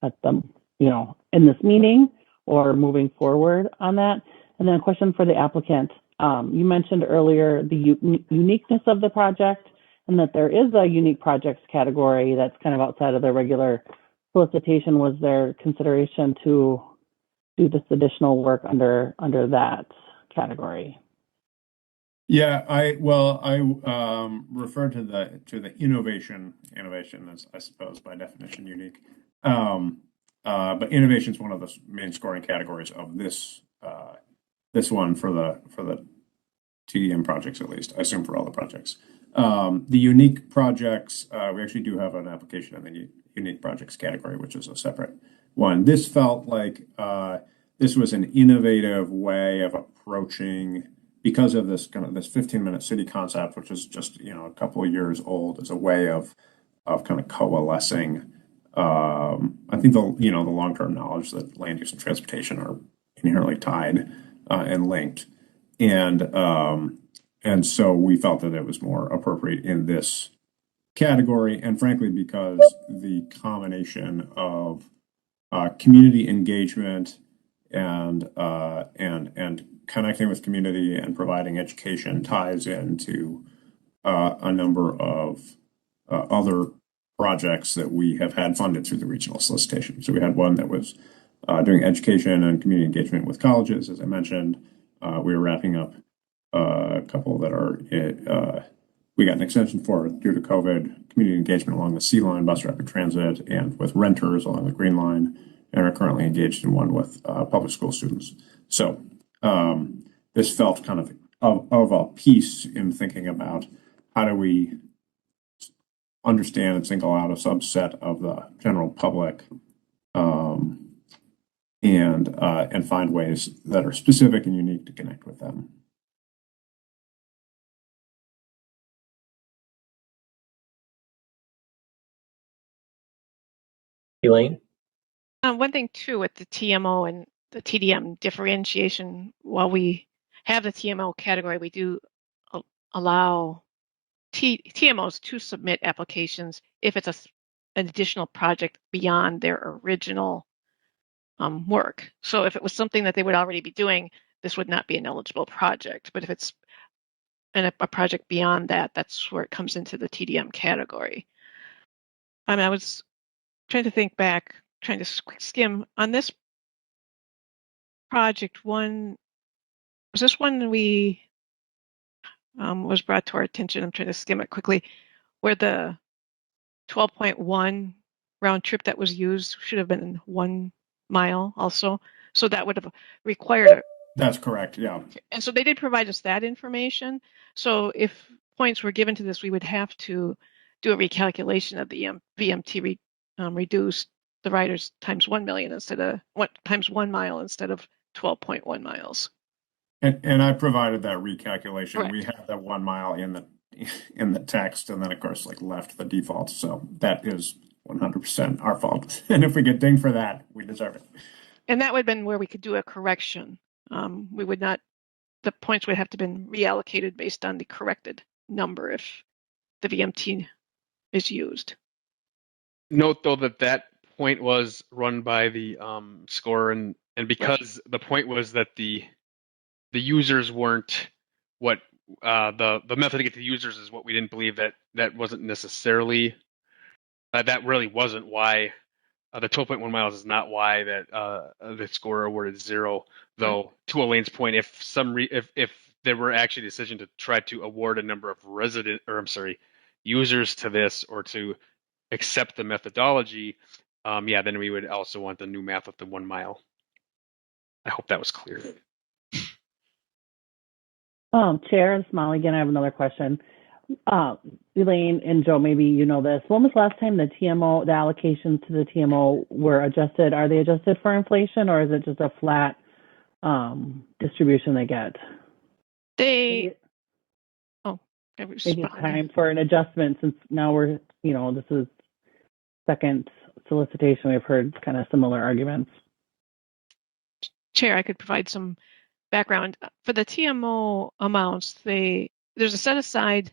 at the, you know, in this meeting or moving forward on that. And then a question for the applicant. You mentioned earlier the uniqueness of the project and that there is a unique projects category that's kind of outside of the regular solicitation. Was there consideration to do this additional work under that category? Yeah, I refer to the innovation as, I suppose, by definition unique. But innovation is one of the main scoring categories of this one for the TDM projects, at least. I assume for all the projects. The unique projects, we actually do have an application in the unique projects category, which is a separate one. This felt like this was an innovative way of approaching, because of this kind of this 15-minute city concept, which is just, you know, a couple of years old, as a way of kind of coalescing. I think the long-term knowledge that land use and transportation are inherently tied and linked, And so we felt that it was more appropriate in this category, and frankly, because the combination of community engagement and connecting with community and providing education ties into a number of other projects that we have had funded through the regional solicitation. So we had one that was doing education and community engagement with colleges, as I mentioned. We were wrapping up a couple that are we got an extension for due to COVID, community engagement along the C line, bus rapid transit, and with renters along the Green Line, and are currently engaged in one with public school students. So this felt kind of a piece in thinking about how do we understand and single out a subset of the general public and find ways that are specific and unique to connect with them. Elaine? One thing too with the TMO and the TDM differentiation, while we have the TMO category, we do allow TMOs to submit applications if it's an additional project beyond their original work. So if it was something that they would already be doing, this would not be an eligible project. But if it's a project beyond that, that's where it comes into the TDM category. I mean, I was trying to think back, trying to skim on this project. Was this one we was brought to our attention? I'm trying to skim it quickly, where the 12.1 round trip that was used should have been 1 mile also. So that would have required That's correct, yeah. And so they did provide us that information. So if points were given to this, we would have to do a recalculation of the VMT reduced the riders times 1 million instead of times 1 mile instead of 12.1 miles. And I provided that recalculation. Correct. We had that 1 mile in the text, and then of course left the default. So that is 100% our fault. And if we get dinged for that, we deserve it. And that would have been where we could do a correction. We would not, the points would have to been reallocated based on the corrected number if the VMT is used. Note though that point was run by the scorer, and because the point was that the users weren't what the method to get to the users is what we didn't believe that wasn't necessarily that really wasn't why the 12.1 miles is not why that the scorer awarded 0. Though to Elaine's point, if there were actually a decision to try to award a number of users to this or to accept the methodology, yeah, then we would also want the new math of the 1 mile. I hope that was clear. Chair, it's Molly again. I have another question. Elaine and Joe, maybe you know this. When was the last time the allocations to the TMO were adjusted? Are they adjusted for inflation, or is it just a flat distribution they get? Maybe it's time for an adjustment, since now we're, this is second solicitation. We've heard kind of similar arguments. Chair, I could provide some background. For the TMO amounts, there's a set aside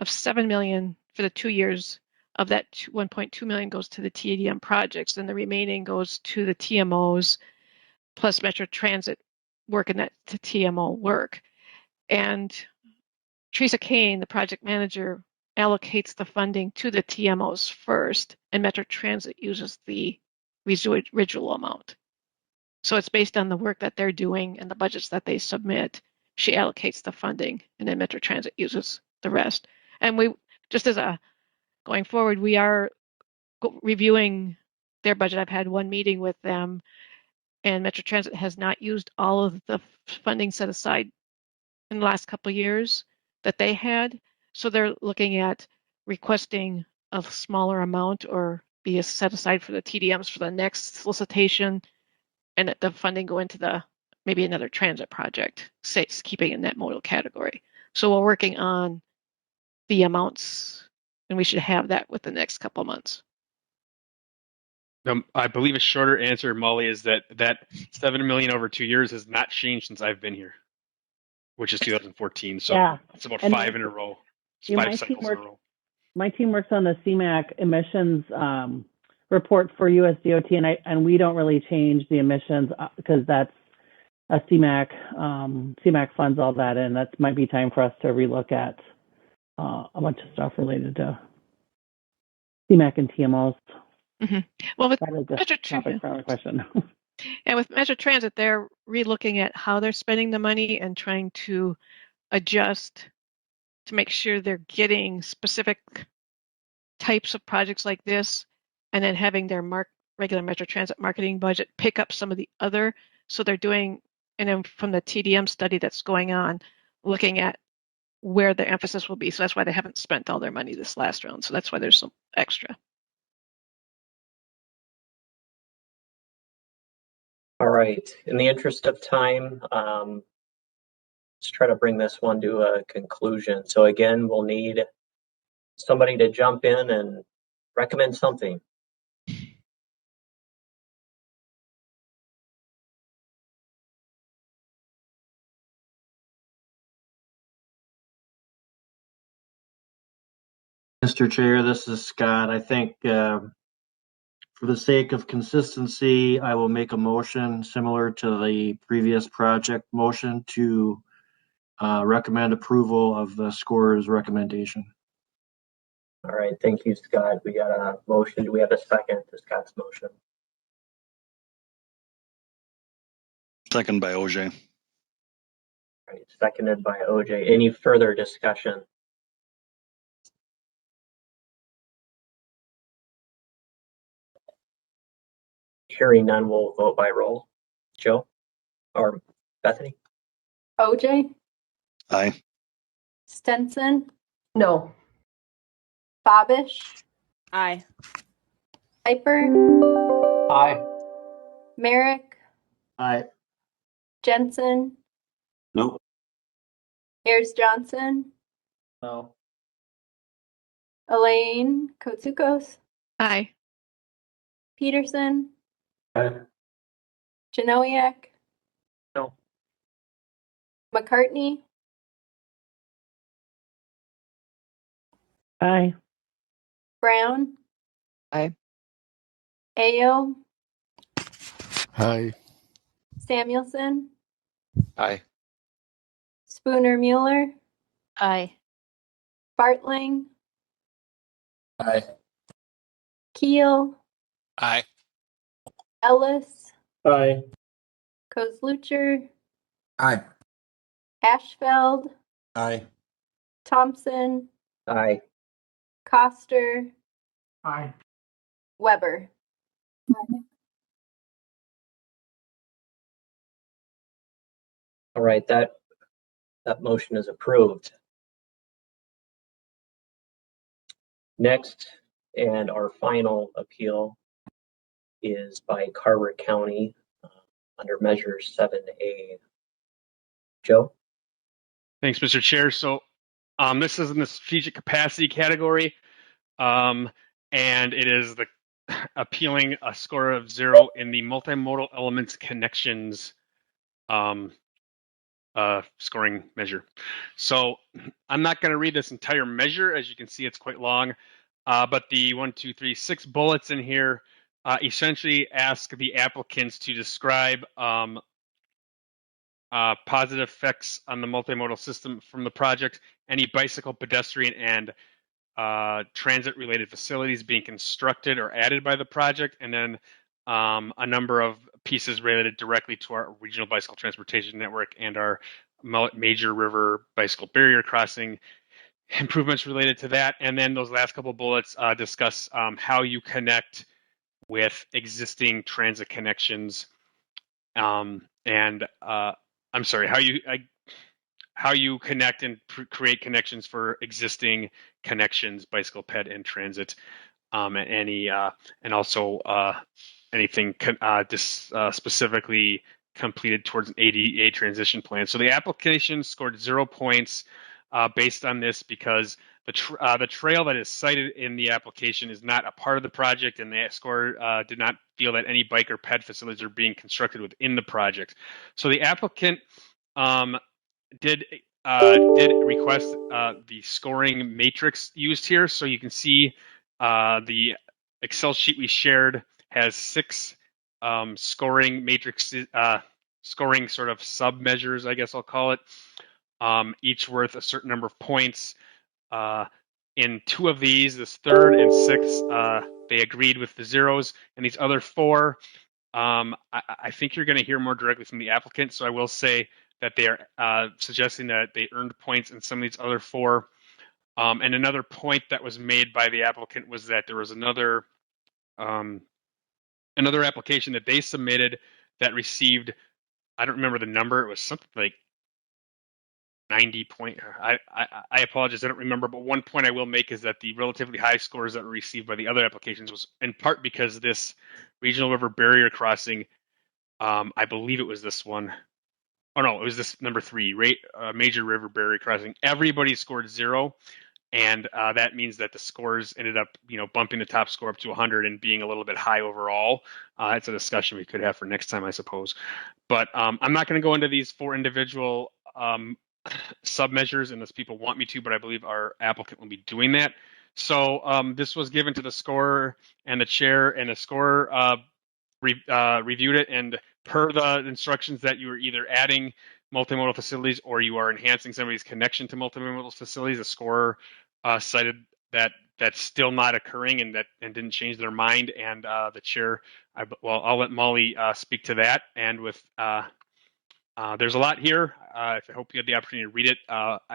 of 7 million for the 2 years. Of that, 1.2 million goes to the TDM projects, and the remaining goes to the TMOs plus Metro Transit work in that TMO work. And Teresa Kane, the project manager, allocates the funding to the TMOs first, and Metro Transit uses the residual amount. So it's based on the work that they're doing and the budgets that they submit. She allocates the funding, and then Metro Transit uses the rest. And we, just as going forward, we are reviewing their budget. I've had one meeting with them, and Metro Transit has not used all of the funding set aside in the last couple of years that they had. So they're looking at requesting a smaller amount or be set aside for the TDMs for the next solicitation, and that the funding go into maybe another transit project, say keeping in that modal category. So we're working on the amounts, and we should have that with the next couple of months. I believe a shorter answer, Molly, is that 7 million over 2 years has not changed since I've been here. which is 2014. So Yeah. it's about And 5 in a row. It's Yeah, 5 cycles in a row. my team works on the CMAQ emissions report for USDOT, and we don't really change the emissions because that's a CMAQ. CMAQ funds all that, and that might be time for us to relook at a bunch of stuff related to CMAQ and TMOs. Well, with That is just Metro topic for another question. and with Metro Transit, they're relooking at how they're spending the money and trying to adjust to make sure they're getting specific types of projects like this, and then having their regular Metro Transit marketing budget pick up some of the other. So they're doing, and then from the TDM study that's going on, looking at where the emphasis will be. So that's why they haven't spent all their money this last round. So that's why there's some extra. All right, in the interest of time, let's try to bring this one to a conclusion. So again, we'll need somebody to jump in and recommend something. Mr. Chair, this is Scott. I think for the sake of consistency, I will make a motion similar to the previous project motion to recommend approval of the score's recommendation. All right, thank you, Scott. We got a motion. Do we have a second to Scott's motion? Second by OJ. All right, seconded by OJ. Any further discussion? Hearing none, we'll vote by roll. Joe or Bethany? OJ, Aye. Stenson? No. Babish? Aye. Piper? Aye. Merrick? Aye. Jensen? Nope. Ayers Johnson? No. Elaine Kotsukos? Aye. Peterson? Aye. Janowiak? No. McCartney? Aye. Brown? Aye. Ayo? Aye. Samuelson? Aye. Spooner Mueller? Aye. Bartling? Aye. Keel? Aye. Ellis? Aye. Kozlucher? Aye. Ashfeld? Aye. Thompson? Aye. Coster? Aye. Weber? All right, that motion is approved. Next, and our final appeal is by Carver County under Measure 7A. Joe? Thanks, Mr. Chair. So this is in the strategic capacity category, and it is the appealing a score of 0 in the multimodal elements connections scoring measure. So I'm not going to read this entire measure. As you can see, it's quite long, but the 6 bullets in here essentially ask the applicants to describe positive effects on the multimodal system from the project, any bicycle, pedestrian, and transit-related facilities being constructed or added by the project, and then a number of pieces related directly to our regional bicycle transportation network and our major river bicycle barrier crossing improvements related to that. And then those last couple bullets discuss how you connect with existing transit connections, how you connect and create connections for existing connections, bicycle, ped, and transit, and also anything specifically completed towards an ADA transition plan. So the application scored 0 points based on this because the trail that is cited in the application is not a part of the project, and the score did not feel that any bike or ped facilities are being constructed within the project. So the applicant did request the scoring matrix used here, so you can see the Excel sheet we shared has 6 scoring matrices, scoring sort of sub measures, I guess I'll call it, each worth a certain number of points. In 2 of these, this 3rd and 6th, they agreed with the zeros, and these other 4, I think you're going to hear more directly from the applicant. So I will say that they are suggesting that they earned points in some of these other 4. And another point that was made by the applicant was that there was another application that they submitted that received, I don't remember the number, it was something like 90 point. I apologize, I don't remember, but one point I will make is that the relatively high scores that were received by the other applications was in part because this regional river barrier crossing, I believe it was this one. Oh no, it was this number 3, major river barrier crossing. Everybody scored 0, and that means that the scores ended up, bumping the top score up to 100 and being a little bit high overall. It's a discussion we could have for next time, I suppose. But I'm not going to go into these 4 individual sub measures unless people want me to, but I believe our applicant will be doing that. So this was given to the scorer and the chair, and the scorer reviewed it, and per the instructions that you are either adding multimodal facilities or you are enhancing somebody's connection to multimodal facilities, the scorer cited that that's still not occurring and didn't change their mind. And the chair, I'll let Molly speak to that. And with there's a lot here. I hope you had the opportunity to read it.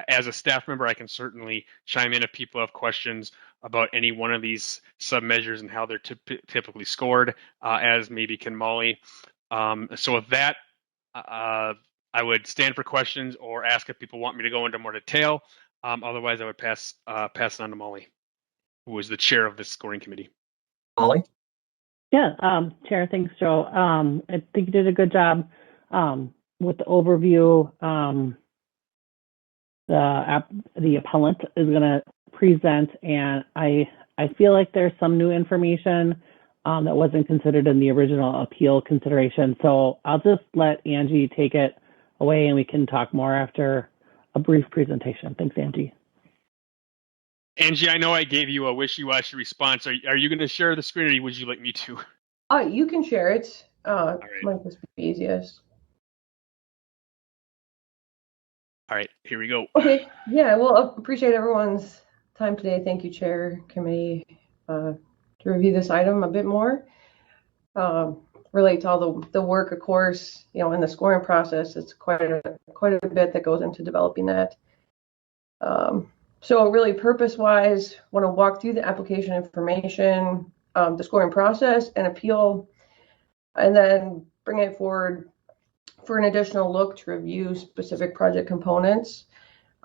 As a staff member, I can certainly chime in if people have questions about any one of these sub-measures and how they're typically scored, as maybe can Molly. So with that, I would stand for questions or ask if people want me to go into more detail. Otherwise, I would pass it on to Molly, who is the chair of this scoring committee. Molly? Yeah, Chair, thanks, Joe. I think you did a good job with the overview. The appellant is going to present, and I feel like there's some new information that wasn't considered in the original appeal consideration. So I'll just let Angie take it away, and we can talk more after a brief presentation. Thanks, Angie. Angie, I know I gave you a wishy-washy response. Are you going to share the screen, or would you like me to? You can share it. Might just be easiest. All right, here we go. Okay, yeah, well, appreciate everyone's time today. Thank you, Chair, Committee, to review this item a bit more. Relate to all the work, of course, in the scoring process. It's quite a bit that goes into developing that. So really, purpose-wise, want to walk through the application information, the scoring process, and appeal, and then bring it forward for an additional look to review specific project components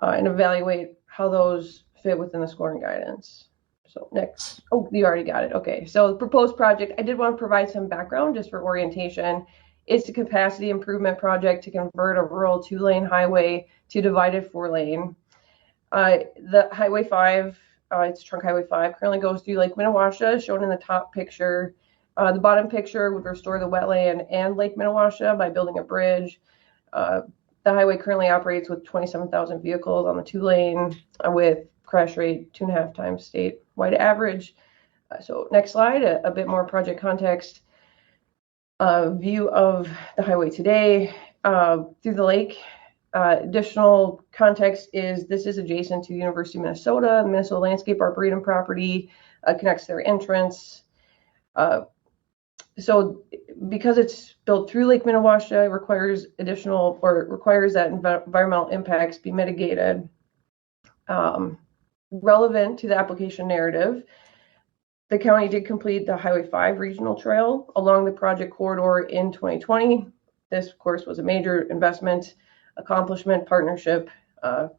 and evaluate how those fit within the scoring guidance. So next, you already got it. Okay, so the proposed project, I did want to provide some background just for orientation. It's a capacity improvement project to convert a rural 2-lane highway to divided 4-lane. The Highway 5, it's Trunk Highway 5, currently goes through Lake Minnewaska, shown in the top picture. The bottom picture would restore the wetland and Lake Minnewaska by building a bridge. The highway currently operates with 27,000 vehicles on the 2-lane with crash rate 2.5 times statewide average. So next slide, a bit more project context. View of the highway today through the lake. Additional context is this is adjacent to the University of Minnesota. Minnesota Landscape Arboretum property connects their entrance. So because it's built through Lake Minnewaska, it requires that environmental impacts be mitigated. Relevant to the application narrative, the county did complete the Highway 5 regional trail along the project corridor in 2020. This, of course, was a major investment, accomplishment, partnership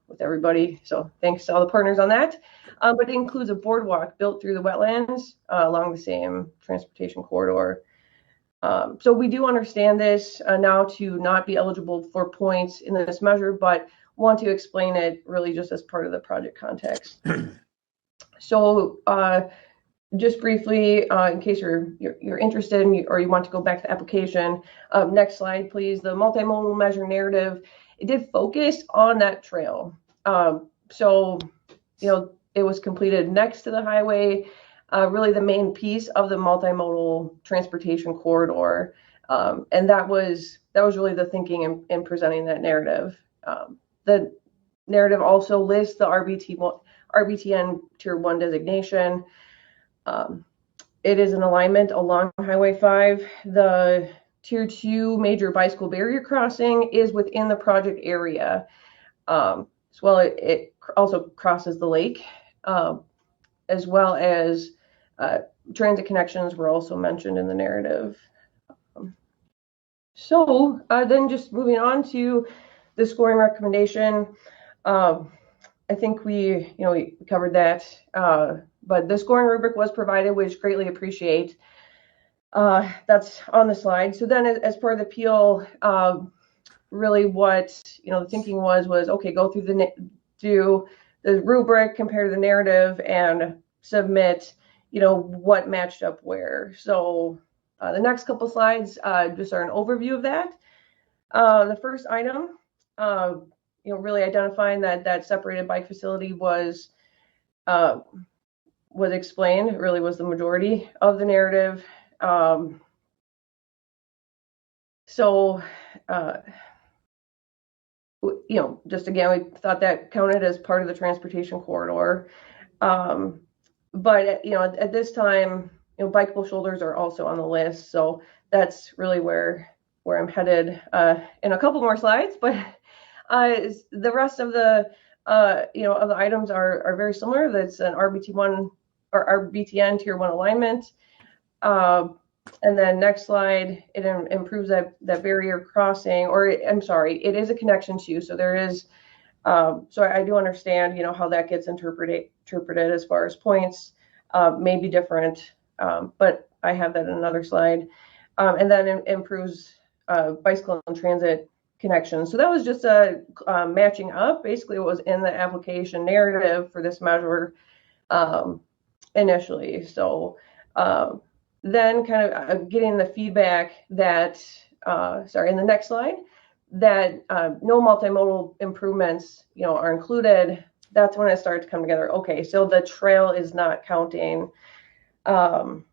with everybody. So thanks to all the partners on that. But it includes a boardwalk built through the wetlands along the same transportation corridor. So we do understand this now to not be eligible for points in this measure, but want to explain it really just as part of the project context. So just briefly, in case you're interested or you want to go back to the application, next slide, please. The multimodal measure narrative it did focus on that trail. So, you know, it was completed next to the highway, really the main piece of the multimodal transportation corridor. And that was really the thinking in presenting that narrative. The narrative also lists the RBTN Tier 1 designation. It is an alignment along Highway 5. The Tier 2 major bicycle barrier crossing is within the project area. As well, it also crosses the lake, as well as transit connections were also mentioned in the narrative. So then just moving on to the scoring recommendation. I think we covered that, but the scoring rubric was provided, which greatly appreciate. That's on the slide. So then as part of the appeal, really what, the thinking was okay, go through the rubric, compare the narrative, and submit, what matched up where. So the next couple slides just are an overview of that. The first item, really identifying that separated bike facility was explained. It really was the majority of the narrative. Just again, we thought that counted as part of the transportation corridor. But at this time, bikeable shoulders are also on the list. So that's really where I'm headed in a couple more slides. But the rest of the of the items are very similar. That's an RBT1 or RBTN Tier 1 alignment. And then next slide, it improves that barrier crossing, or I'm sorry, it is a connection too. So there is, so I do understand, how that gets interpreted as far as points may be different, but I have that in another slide. And then it improves bicycle and transit connections. So that was just a matching up, basically what was in the application narrative for this measure initially. So then kind of getting the feedback that, in the next slide, that no multimodal improvements, are included. That's when it started to come together. Okay, so the trail is not counting. But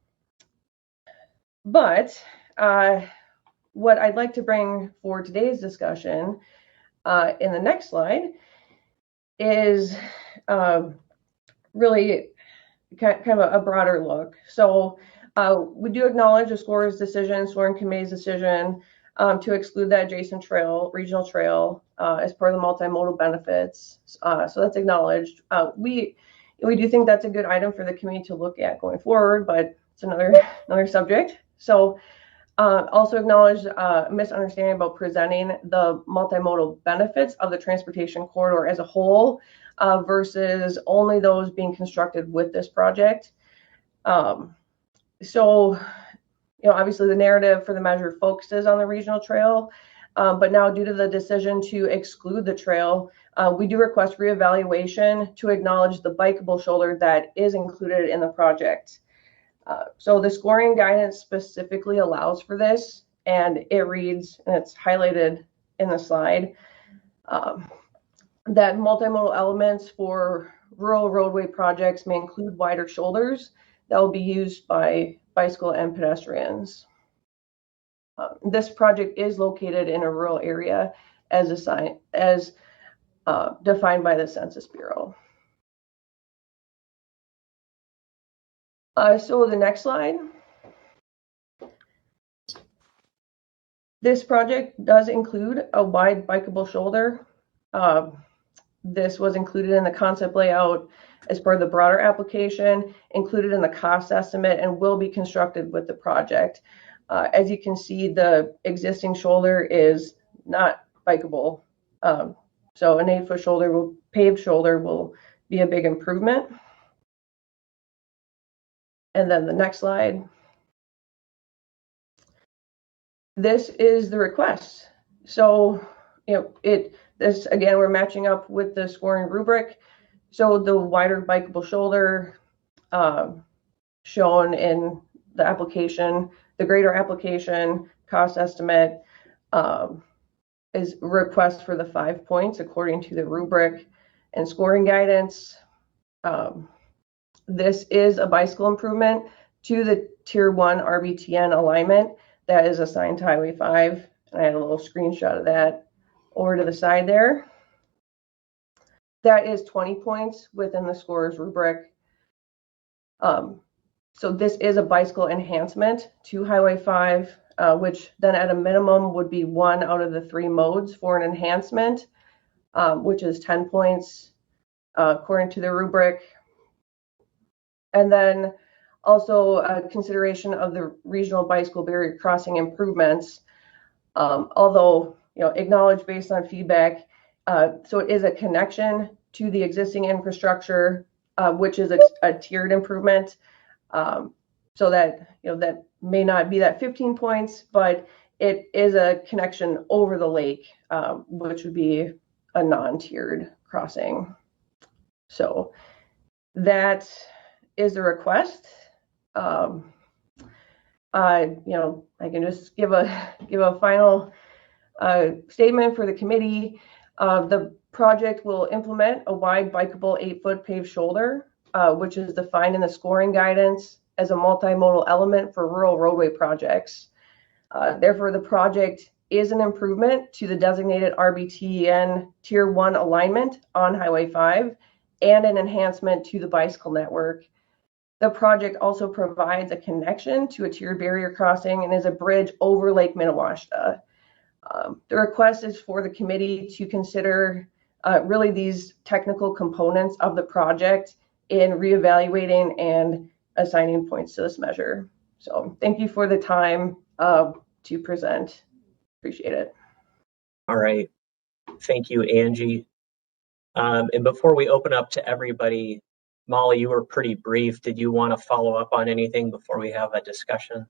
what I'd like to bring for today's discussion in the next slide is really kind of a broader look. So we do acknowledge the scoring committee's decision to exclude that adjacent trail, regional trail, as part of the multimodal benefits. So that's acknowledged. We do think that's a good item for the committee to look at going forward, but it's another subject. So also acknowledge misunderstanding about presenting the multimodal benefits of the transportation corridor as a whole versus only those being constructed with this project. So, obviously the narrative for the measure focuses on the regional trail, but now due to the decision to exclude the trail, we do request reevaluation to acknowledge the bikeable shoulder that is included in the project. So the scoring guidance specifically allows for this, and it reads, and it's highlighted in the slide, that multimodal elements for rural roadway projects may include wider shoulders that will be used by bicycle and pedestrians. This project is located in a rural area as defined by the Census Bureau. So the next slide. This project does include a wide bikeable shoulder. This was included in the concept layout as part of the broader application, included in the cost estimate, and will be constructed with the project. As you can see, the existing shoulder is not bikeable. So an 8-foot paved shoulder will be a big improvement. And then the next slide. This is the request. So, this again, we're matching up with the scoring rubric. So the wider bikeable shoulder shown in the application, the greater application, cost estimate, is request for the 5 points according to the rubric and scoring guidance. This is a bicycle improvement to the Tier 1 RBTN alignment that is assigned to Highway 5. And I had a little screenshot of that over to the side there. That is 20 points within the scorer's rubric. So this is a bicycle enhancement to Highway 5, which then at a minimum would be 1 out of the 3 modes for an enhancement, which is 10 points according to the rubric. And then also a consideration of the regional bicycle barrier crossing improvements, although acknowledged based on feedback. So it is a connection to the existing infrastructure, which is a tiered improvement. So that that may not be that 15 points, but it is a connection over the lake, which would be a non-tiered crossing. So that is the request. I can just give a final statement for the committee. The project will implement a wide bikeable 8-foot paved shoulder, which is defined in the scoring guidance as a multimodal element for rural roadway projects. Therefore, the project is an improvement to the designated RBTN Tier 1 alignment on Highway 5 and an enhancement to the bicycle network. The project also provides a connection to a tiered barrier crossing and is a bridge over Lake Minnewaska. The request is for the committee to consider really these technical components of the project in reevaluating and assigning points to this measure. So thank you for the time to present. Appreciate it. All right. Thank you, Angie. And before we open up to everybody, Molly, you were pretty brief. Did you want to follow up on anything before we have a discussion?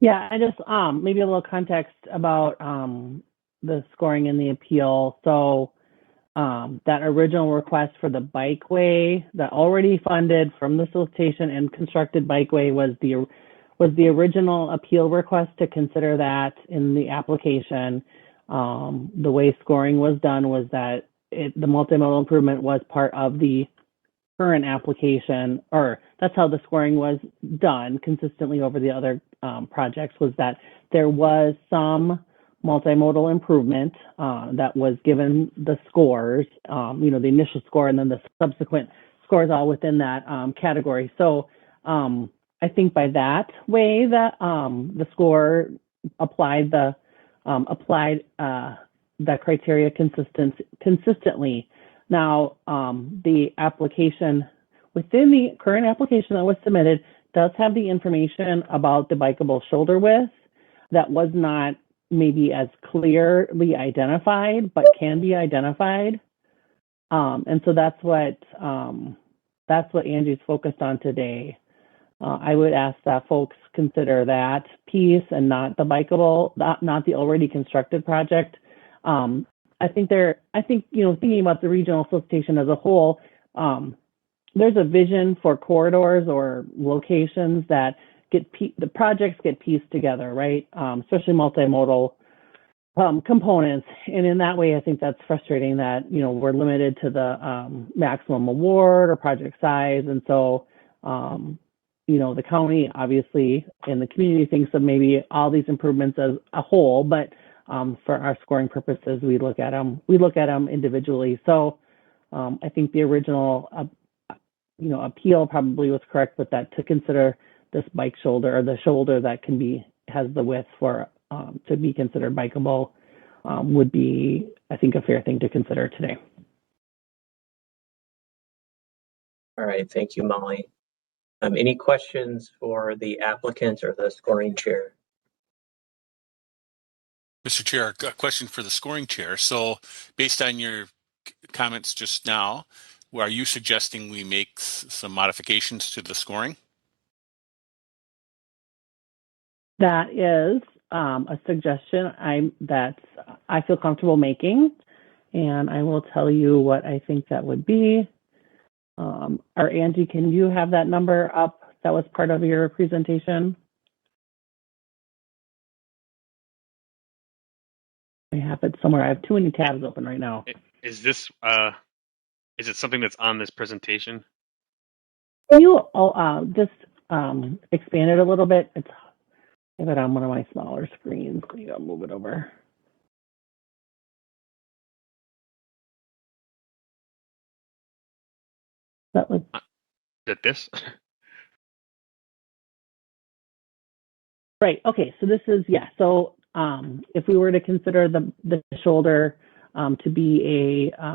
Yeah, I just maybe a little context about the scoring and the appeal. So that original request for the bikeway, that already funded from the solicitation and constructed bikeway, was the original appeal request to consider that in the application. The way scoring was done was that the multimodal improvement was part of the current application, or that's how the scoring was done consistently over the other projects, was that there was some multimodal improvement that was given the scores, the initial score and then the subsequent scores all within that category. So I think by that way that the score applied the criteria consistently. Now, the application, within the current application that was submitted, does have the information about the bikeable shoulder width that was not maybe as clearly identified, but can be identified. And so that's what Angie's focused on today. I would ask that folks consider that piece and not the bikeable, not the already constructed project. I think thinking about the regional solicitation as a whole, there's a vision for corridors or locations that the projects get pieced together, right? Especially multimodal components. And in that way, I think that's frustrating that, we're limited to the maximum award or project size. And so, the county obviously and the community thinks of maybe all these improvements as a whole, but for our scoring purposes, we look at them individually. So I think the original, appeal probably was correct with that, to consider this bike shoulder, or the shoulder that has the width for to be considered bikeable, would be, I think, a fair thing to consider today. All right, thank you, Molly. Any questions for the applicant or the scoring chair? Mr. Chair, a question for the scoring chair. So based on your comments just now, are you suggesting we make some modifications to the scoring? That is a suggestion that I feel comfortable making, and I will tell you what I think that would be. Or Angie, can you have that number up that was part of your presentation? I have it somewhere. I have too many tabs open right now. Is this is it something that's on this presentation? Can you just expand it a little bit? I have it on one of my smaller screens. You gotta move it over. That was That this? right. Okay. So this is, yeah. So if we were to consider the shoulder to be a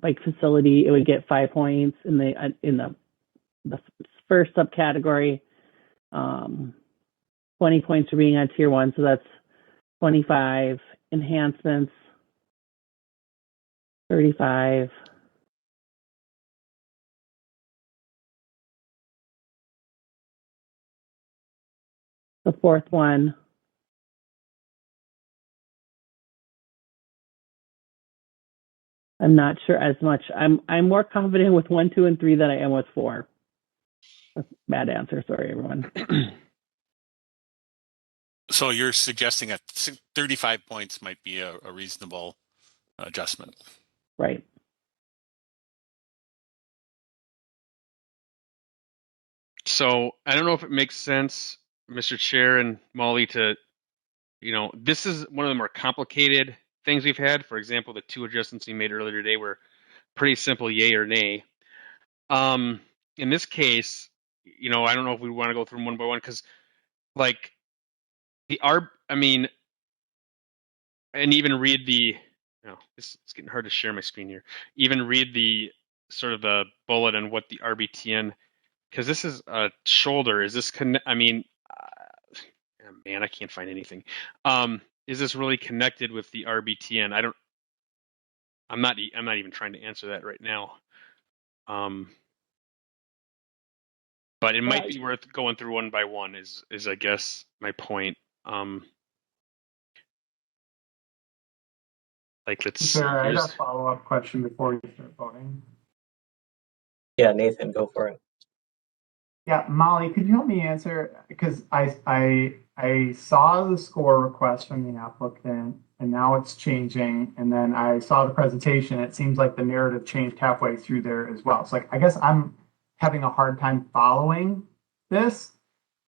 bike facility, it would get 5 points in the first subcategory. 20 points for being on tier 1, so that's 25. Enhancements, 35. The fourth one, I'm not sure as much. I'm more confident with 1, 2, and 3 than I am with 4. That's a bad answer. Sorry, everyone. So you're suggesting that 35 points might be a reasonable adjustment. Right. So I don't know if it makes sense, Mr. Chair and Molly, to, this is one of the more complicated things we've had. For example, the 2 adjustments we made earlier today were pretty simple, yay or nay. In this case, I don't know if we want to go through them one by one, because like and even read the, it's getting hard to share my screen here. Even read the sort of the bullet and what the RBTN, because this is a shoulder. Is this man, I can't find anything. Is this really connected with the RBTN? I'm not even trying to answer that right now. But it might be worth going through one by one is I guess my point. Let's see. Sure, I got a follow-up question before you start voting. Yeah, Nathan, go for it. Yeah, Molly, could you help me answer? Because I saw the score request from the applicant, and now it's changing. And then I saw the presentation. It seems like the narrative changed halfway through there as well. So I guess I'm having a hard time following this.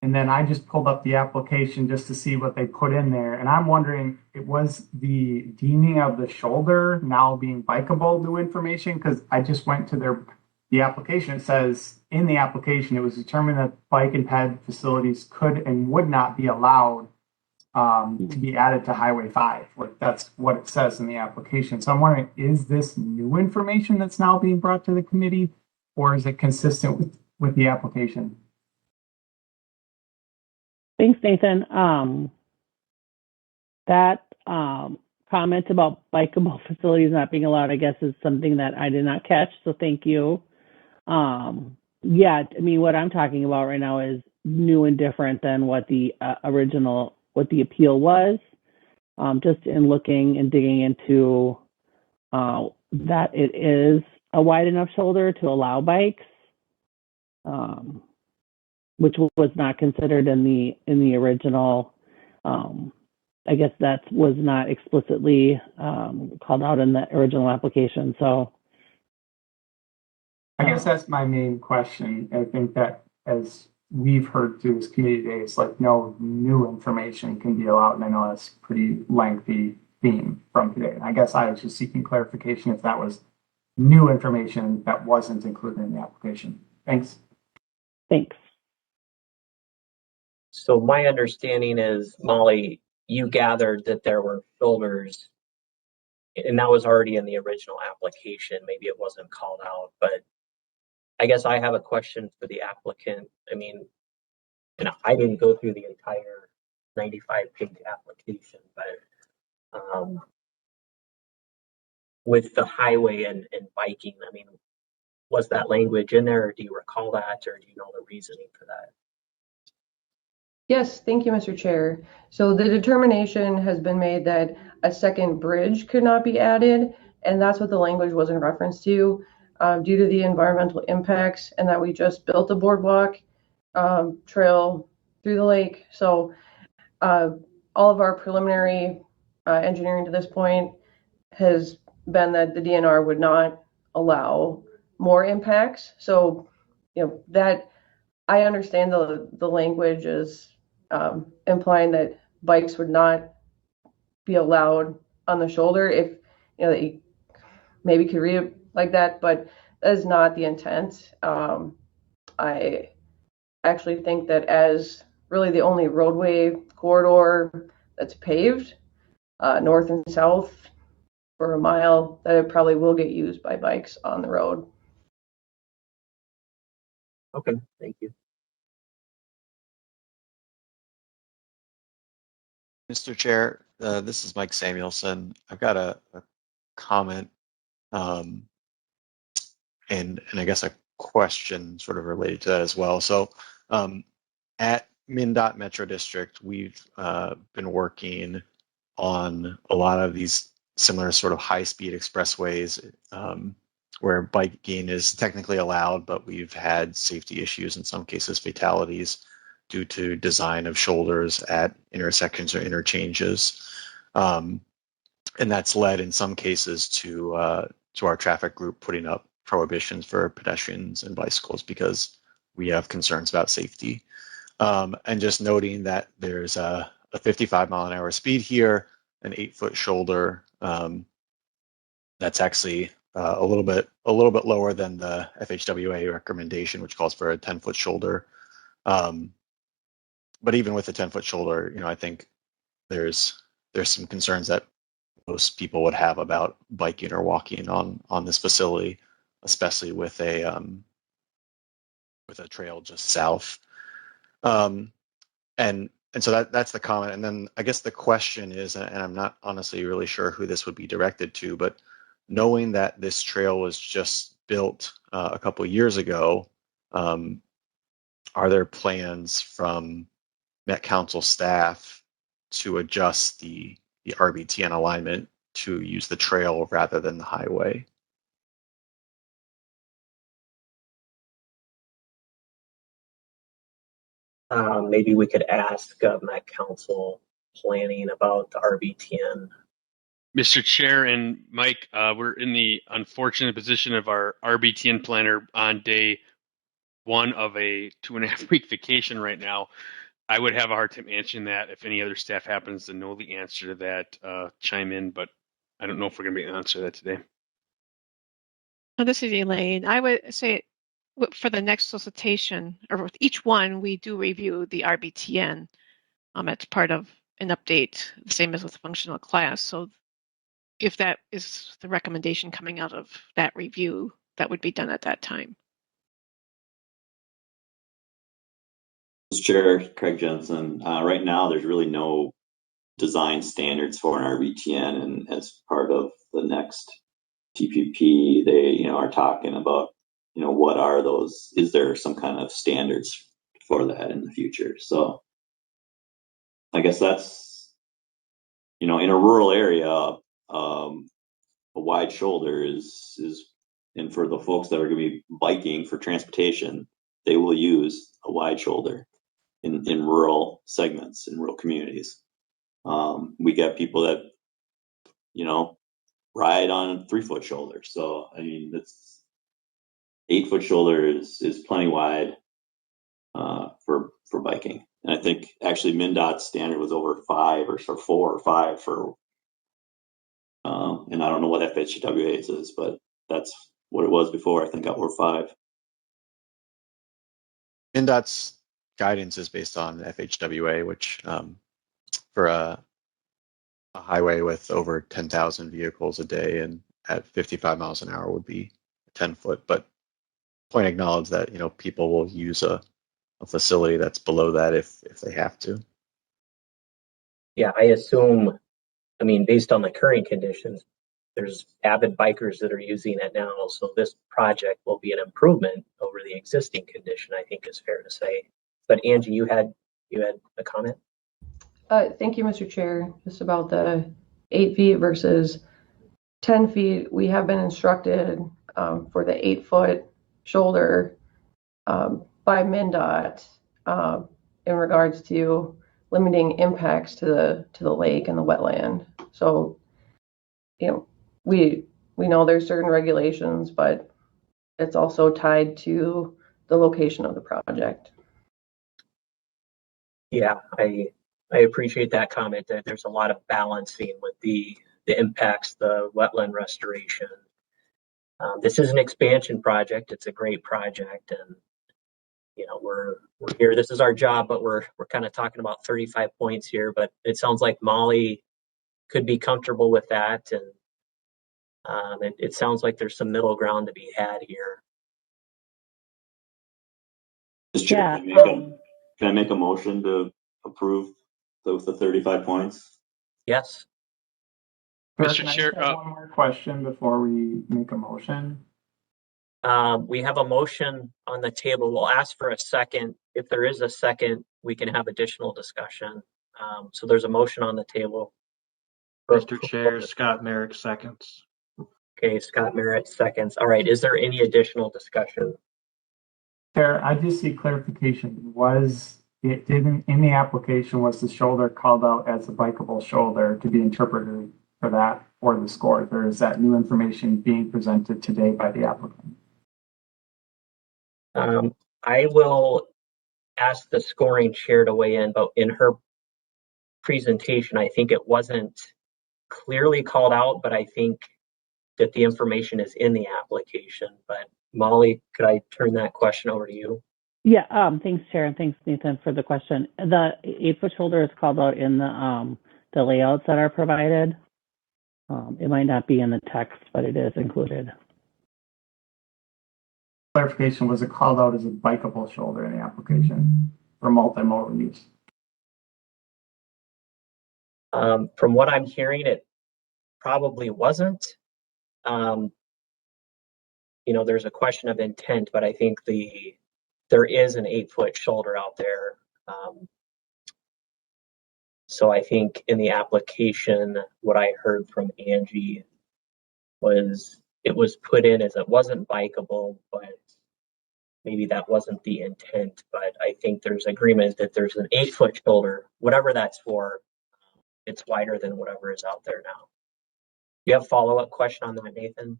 And then I just pulled up the application just to see what they put in there. And I'm wondering, it was the deeming of the shoulder now being bikeable new information? Because I just went to the application. It says in the application, it was determined that bike and ped facilities could and would not be allowed to be added to Highway 5. Like that's what it says in the application. So I'm wondering, is this new information that's now being brought to the committee, or is it consistent with the application? Thanks, Nathan. That comment about bikeable facilities not being allowed, I guess, is something that I did not catch. So thank you. Yeah, I mean, what I'm talking about right now is new and different than what the appeal was. Just in looking and digging into that it is a wide enough shoulder to allow bikes. Which was not considered in the original. I guess that was not explicitly called out in the original application. So I guess that's my main question. I think that as we've heard through this committee today, it's like no new information can be allowed. And I know that's a pretty lengthy theme from today. And I guess I was just seeking clarification if that was new information that wasn't included in the application. Thanks. Thanks. So my understanding is, Molly, you gathered that there were shoulders, and that was already in the original application. Maybe it wasn't called out, but I guess I have a question for the applicant. I mean, I didn't go through the entire 95-page application, but with the highway and biking, I mean, was that language in there, or do you recall that, or do you know the reasoning for that? Yes, thank you, Mr. Chair. So the determination has been made that a second bridge could not be added, and that's what the language was in reference to, due to the environmental impacts, and that we just built a boardwalk trail through the lake. So all of our preliminary engineering to this point has been that the DNR would not allow more impacts. So, that I understand the language is implying that bikes would not be allowed on the shoulder. If you maybe could read it like that, but that is not the intent. I actually think that as really the only roadway corridor that's paved, north and south for a mile, that it probably will get used by bikes on the road. Okay, thank you. Mr. Chair, this is Mike Samuelson. I've got a comment and I guess a question sort of related to that as well. So at MnDOT Metro District, we've been working on a lot of these similar sort of high-speed expressways where biking is technically allowed, but we've had safety issues, in some cases fatalities, due to design of shoulders at intersections or interchanges. And that's led in some cases to our traffic group putting up prohibitions for pedestrians and bicycles because we have concerns about safety. And just noting that there's a 55-mile-an-hour speed here, an 8-foot shoulder. That's actually a little bit lower than the FHWA recommendation, which calls for a 10-foot shoulder. But even with a 10-foot shoulder, I think there's some concerns that most people would have about biking or walking on this facility, especially with a trail just south. And so that's the comment. And then I guess the question is, and I'm not honestly really sure who this would be directed to, but knowing that this trail was just built a couple of years ago, are there plans from Met Council staff to adjust the RBTN alignment to use the trail rather than the highway? Maybe we could ask Met Council planning about the RBTN. Mr. Chair and Mike, we're in the unfortunate position of our RBTN planner on day 1 of a 2.5-week vacation right now. I would have a hard time answering that. If any other staff happens to know the answer to that, chime in, but I don't know if we're going to be able to answer that today. So this is Elaine. I would say for the next solicitation, or with each one, we do review the RBTN. It's part of an update, the same as with functional class. So if that is the recommendation coming out of that review, that would be done at that time. Mr. Chair, Craig Jensen. Right now, there's really no design standards for an RBTN, and as part of the next TPP, they are talking about what are those? Is there some kind of standards for that in the future? So I guess that's in a rural area, a wide shoulder is, and for the folks that are going to be biking for transportation, they will use a wide shoulder in rural segments, in rural communities. We get people that, ride on 3-foot shoulders. So, I mean, that's 8-foot shoulder is plenty wide for biking. And I think actually MnDOT's standard was over 5 or 4 or 5 for, and I don't know what FHWA's is, but that's what it was before. I think over 5. MnDOT's guidance is based on FHWA, which for a highway with over 10,000 vehicles a day and at 55 miles an hour would be 10-foot. But point acknowledged that people will use a facility that's below that if they have to. Yeah, I assume, based on the current conditions, there's avid bikers that are using it now. So this project will be an improvement over the existing condition, I think is fair to say. But Angie, you had a comment? Thank you, Mr. Chair. Just about the 8 feet versus 10 feet, we have been instructed for the 8-foot shoulder by MnDOT in regards to limiting impacts to the lake and the wetland. So, we know there's certain regulations, but it's also tied to the location of the project. Yeah, I appreciate that comment that there's a lot of balancing with the impacts, the wetland restoration. This is an expansion project. It's a great project, and we're here. This is our job, but we're kind of talking about 35 points here. But it sounds like Molly could be comfortable with that, and it sounds like there's some middle ground to be had here. Mr. Chair, Yeah. can I make a motion to approve the 35 points? Yes. Mr. Chair, one more question before we make a motion. We have a motion on the table. We'll ask for a second. If there is a second, we can have additional discussion. So there's a motion on the table. Mr. Chair, Scott Merrick seconds. Okay, Scott Merritt seconds. All right, is there any additional discussion? Chair, I just see clarification. Was it didn't in the application was the shoulder called out as a bikeable shoulder to be interpreted for that or the score? Or is that new information being presented today by the applicant? I will ask the scoring chair to weigh in, but in her presentation, I think it wasn't clearly called out, but I think that the information is in the application. But Molly, could I turn that question over to you? Yeah, thanks, Chair, and thanks, Nathan, for the question. The 8-foot shoulder is called out in the layouts that are provided. It might not be in the text, but it is included. Clarification, was it called out as a bikeable shoulder in the application for multimodal use? From what I'm hearing, it probably wasn't. There's a question of intent, but I think there is an 8-foot shoulder out there. So I think in the application, what I heard from Angie was it was put in as it wasn't bikeable, but maybe that wasn't the intent. But I think there's agreement that there's an 8-foot shoulder, whatever that's for. It's wider than whatever is out there now. You have a follow-up question on that, Nathan?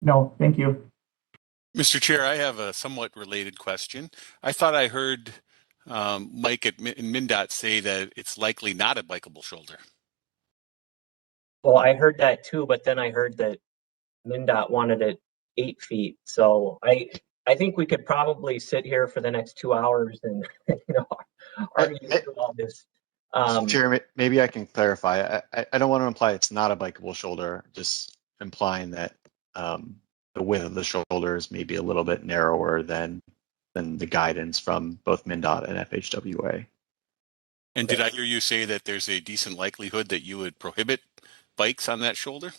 No, thank you. Mr. Chair, I have a somewhat related question. I thought I heard Mike in MnDOT say that it's likely not a bikeable shoulder. Well, I heard that too, but then I heard that MnDOT wanted it 8 feet. So I think we could probably sit here for the next 2 hours and argue through all this. Mr. Chair, maybe I can clarify. I don't want to imply it's not a bikeable shoulder, just implying that the width of the shoulder is maybe a little bit narrower than the guidance from both MnDOT and FHWA. And did I hear you say that there's a decent likelihood that you would prohibit bikes on that shoulder?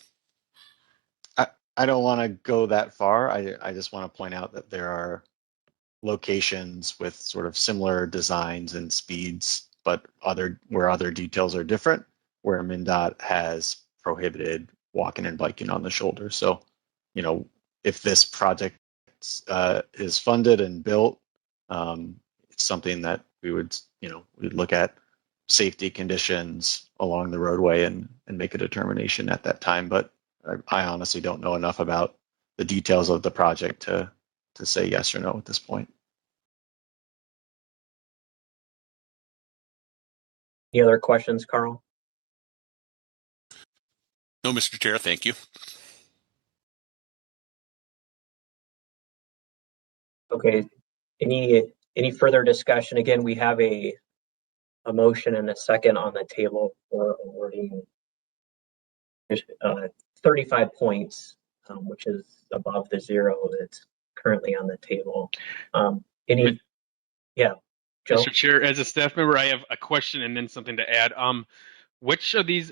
I don't want to go that far. I just want to point out that there are locations with sort of similar designs and speeds, but where other details are different, where MnDOT has prohibited walking and biking on the shoulder. So, if this project is funded and built, it's something that we would, we'd look at safety conditions along the roadway and make a determination at that time. But I honestly don't know enough about the details of the project to say yes or no at this point. Any other questions, Carl? No, Mr. Chair, thank you. Okay, any further discussion? Again, we have a motion and a second on the table for awarding 35 points, which is above the 0 that's currently on the table. Yeah, Joe? Mr. Chair, as a staff member, I have a question and then something to add. Which of these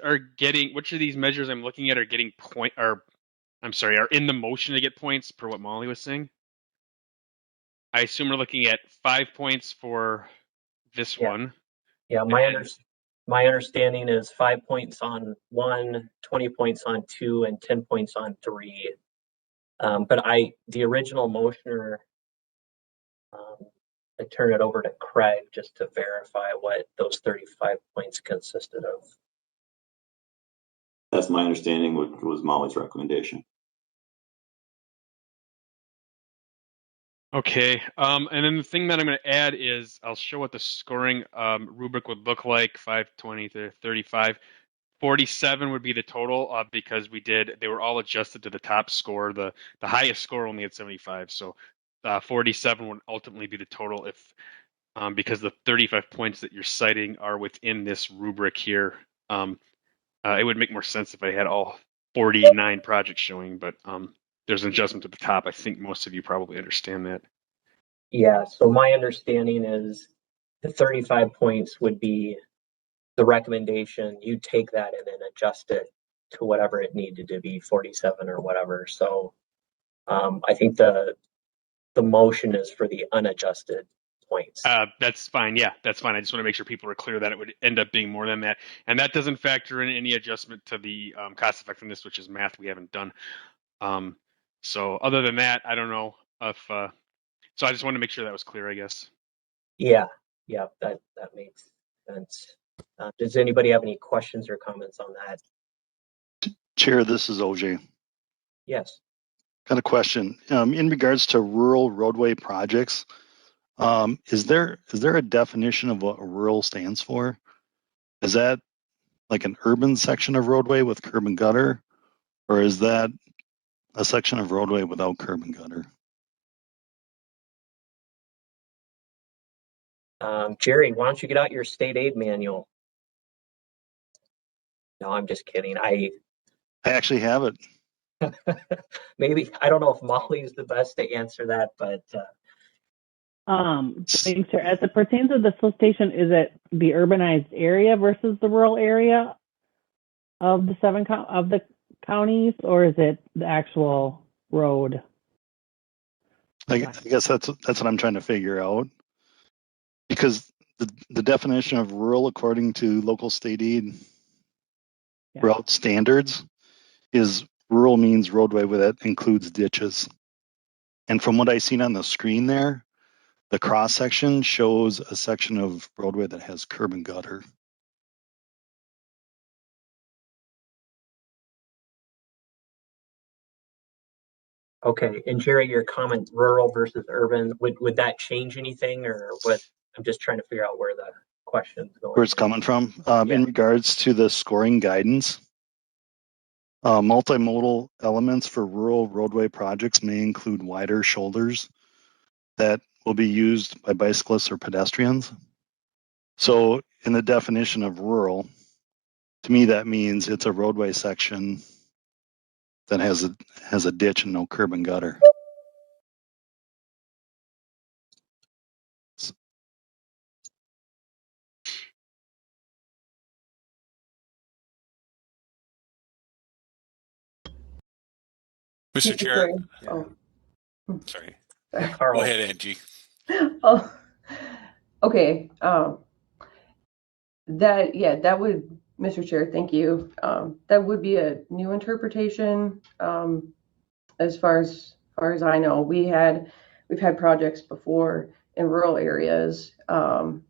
measures I'm looking at are getting are in the motion to get points per what Molly was saying? I assume we're looking at 5 points for this one. Yeah, my understanding is 5 points on 1, 20 points on 2, and 10 points on 3. But the original motioner, I turn it over to Craig just to verify what those 35 points consisted of. That's my understanding, what was Molly's recommendation. Okay, and then the thing that I'm going to add is I'll show what the scoring rubric would look like, 520 to 35. 47 would be the total because they were all adjusted to the top score. The highest score only had 75. So 47 would ultimately be the total if because the 35 points that you're citing are within this rubric here. It would make more sense if I had all 49 projects showing, but there's an adjustment to the top. I think most of you probably understand that. Yeah, so my understanding is the 35 points would be the recommendation. You take that and then adjust it to whatever it needed to be, 47 or whatever. So I think the motion is for the unadjusted points. That's fine. Yeah, that's fine. I just want to make sure people are clear that it would end up being more than that. And that doesn't factor in any adjustment to the cost effectiveness, which is math we haven't done. So other than that, I don't know if, so I just want to make sure that was clear, I guess. Yeah, that makes sense. Does anybody have any questions or comments on that? Chair, this is OJ. Yes. Got a question. In regards to rural roadway projects, is there a definition of what rural stands for? Is that like an urban section of roadway with curb and gutter, or is that a section of roadway without curb and gutter? Jerry, why don't you get out your state aid manual? No, I'm just kidding. I actually have it. Maybe, I don't know if Molly's the best to answer that, but Thanks, Chair. As it pertains to the solicitation, is it the urbanized area versus the rural area of the of the counties, or is it the actual road? I guess that's what I'm trying to figure out, because the definition of rural according to local state aid route standards is rural means roadway that includes ditches. And from what I seen on the screen there, the cross section shows a section of roadway that has curb and gutter. okay. And Jerry, your comment, rural versus urban, would that change anything, or what? I'm just trying to figure out where the question's going. Where it's coming from. In regards to the scoring guidance, multimodal elements for rural roadway projects may include wider shoulders that will be used by bicyclists or pedestrians. So in the definition of rural, to me, that means it's a roadway section that has a ditch and no curb and gutter. Mr. Chair. Oh. Sorry. Carl. Go ahead, Angie. Oh, okay. That would, Mr. Chair, thank you. That would be a new interpretation. As far as I know, we've had projects before in rural areas, and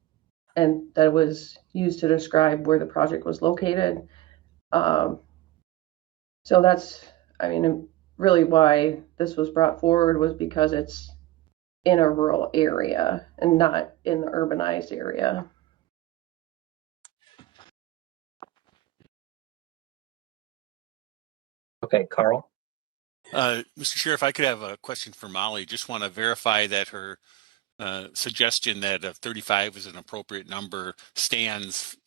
that was used to describe where the project was located. So that's, I mean, really why this was brought forward was because it's in a rural area and not in the urbanized area. Okay, Carl. Mr. Chair, if I could have a question for Molly, just want to verify that her suggestion that 35 is an appropriate number stands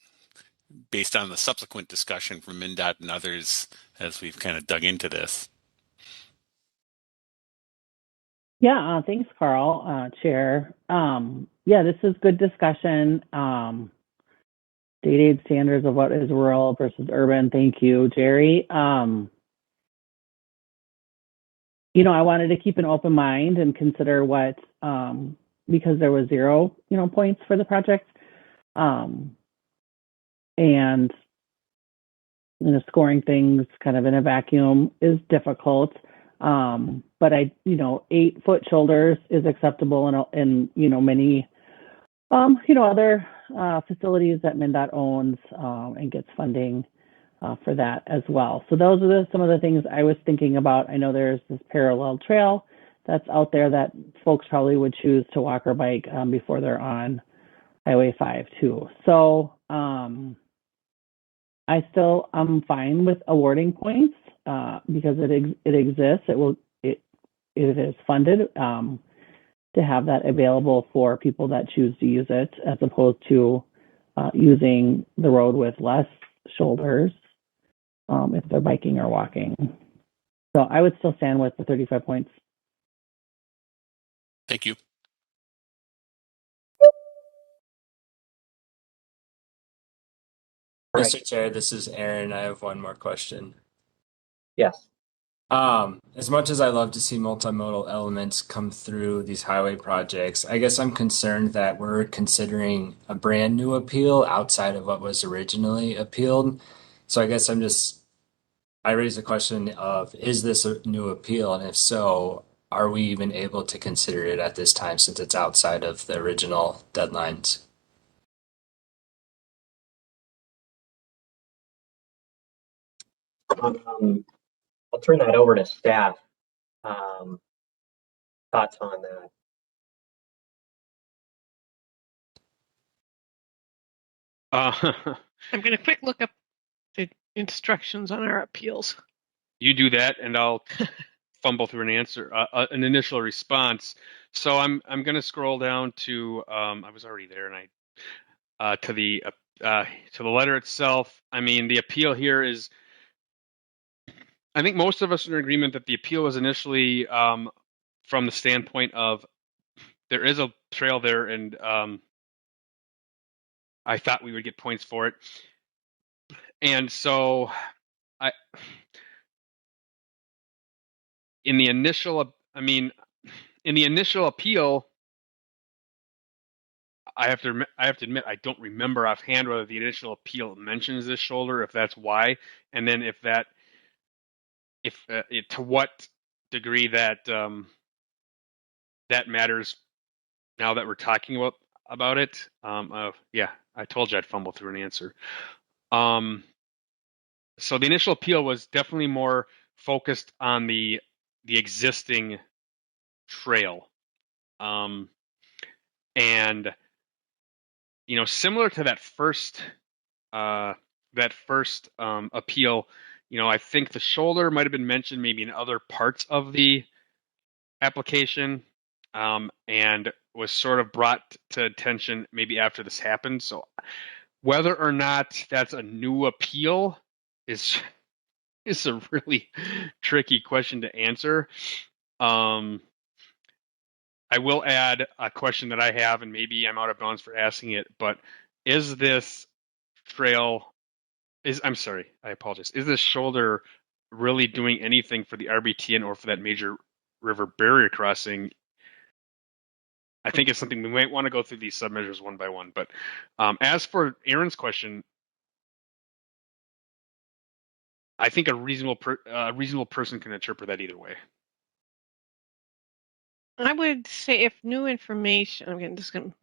based on the subsequent discussion from MnDOT and others as we've kind of dug into this. Yeah, thanks, Carl, Chair. Yeah, this is good discussion. State aid standards of what is rural versus urban. Thank you, Jerry. You know, I wanted to keep an open mind and consider what, because there was 0, points for the project. And, scoring things kind of in a vacuum is difficult. But 8-foot shoulders is acceptable in many, other facilities that MnDOT owns and gets funding. for that as well. So those are some of the things I was thinking about. I know there's this parallel trail that's out there that folks probably would choose to walk or bike before they're on Highway 5 too. So I'm fine with awarding points because it exists. It is funded to have that available for people that choose to use it, as opposed to using the road with less shoulders if they're biking or walking. So I would still stand with the 35 points. Thank you. Mr. Chair, this is Aaron. I have one more question. Yes. As much as I love to see multimodal elements come through these highway projects, I guess I'm concerned that we're considering a brand new appeal outside of what was originally appealed. So I guess I raise the question of, is this a new appeal? And if so, are we even able to consider it at this time since it's outside of the original deadlines? I'll turn that over to staff. Thoughts on that? I'm going to quick look up the instructions on our appeals. You do that, and I'll fumble through an answer, an initial response. So I'm going to scroll down to I was already there, and to the letter itself. I mean, the appeal here is. I think most of us are in agreement that the appeal was initially from the standpoint of there is a trail there, and I thought we would get points for it. And so in the initial appeal, I have to admit I don't remember offhand whether the initial appeal mentions this shoulder, if that's why, and then to what degree that that matters now that we're talking about it. Yeah, I told you I'd fumble through an answer. So the initial appeal was definitely more focused on the existing trail, and similar to that first appeal, I think the shoulder might have been mentioned maybe in other parts of the application, and was sort of brought to attention maybe after this happened. So whether or not that's a new appeal is a really tricky question to answer. I will add a question that I have, and maybe I'm out of bounds for asking it, but is this I'm sorry, I apologize. Is this shoulder really doing anything for the RBTN or for that major river barrier crossing? I think it's something we might want to go through these submeasures one by one. But as for Aaron's question, I think a reasonable person can interpret that either way. I would say if new information, I'm just going to,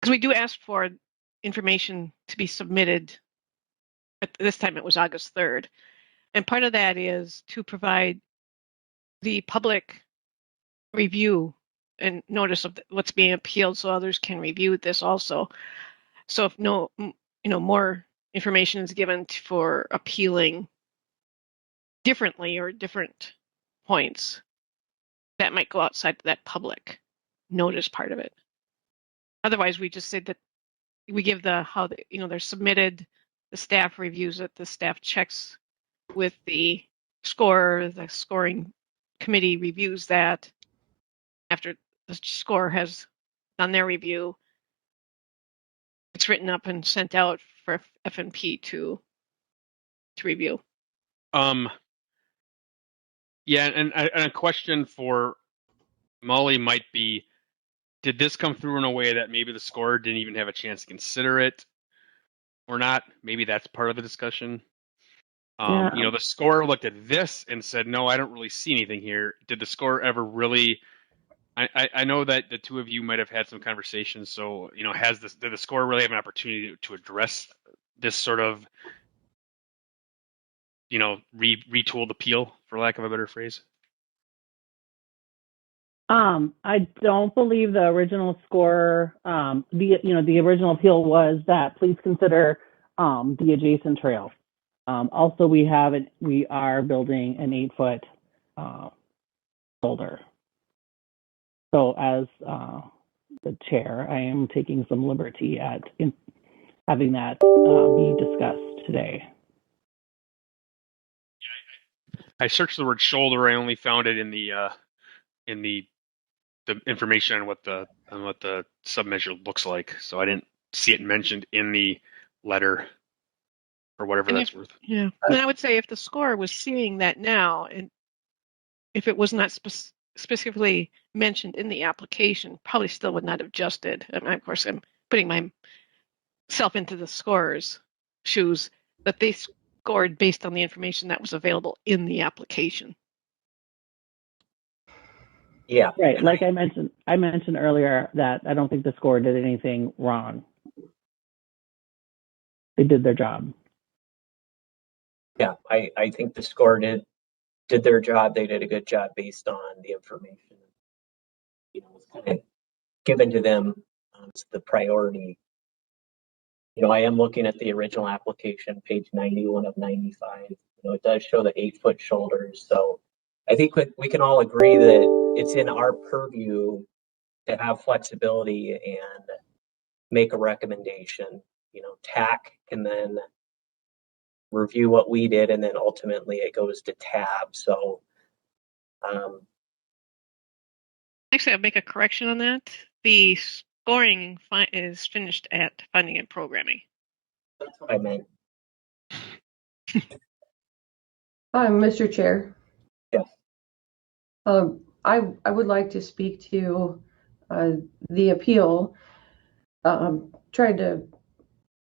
because we do ask for information to be submitted. At this time, it was August 3rd. And part of that is to provide the public review and notice of what's being appealed so others can review this also. So if more information is given for appealing differently or different points, that might go outside that public notice part of it. Otherwise, we just say that we give they're submitted, the staff reviews it, the staff checks with the scorer, the scoring committee reviews that. After the scorer has done their review, it's written up and sent out for FNP to review. Yeah, and a question for Molly might be, did this come through in a way that maybe the scorer didn't even have a chance to consider it or not? Maybe that's part of the discussion. The scorer looked at this and said, no, I don't really see anything here. Did the scorer ever really, I know that the two of you might have had some conversations. So, did the scorer really have an opportunity to address this sort of retooled appeal, for lack of a better phrase? I don't believe the original score, the original appeal was that please consider the adjacent trail. Also, we are building an 8-foot shoulder. So as the chair, I am taking some liberty in having that be discussed today. I searched the word shoulder. I only found it in the information on what the submeasure looks like. So I didn't see it mentioned in the letter, or whatever And that's worth. Yeah, and I would say if the score was seeing that now, and if it was not specifically mentioned in the application, probably still would not have adjusted. And of course, I'm putting myself into the scorer's shoes, that they scored based on the information that was available in the application. Yeah. Right. Like I mentioned earlier that I don't think the score did anything wrong. They did their job. Yeah, I think the score did their job. They did a good job based on the information, was kind of given to them as the priority. I am looking at the original application, page 91 of 95. It does show the 8-foot shoulders. So I think we can all agree that it's in our purview to have flexibility and make a recommendation. TAC can then review what we did, and then ultimately it goes to TAB. So Actually, I'll make a correction on that. The scoring is finished at funding and programming. That's what I meant. Mr. Chair. Yes. I would like to speak to the appeal. Tried to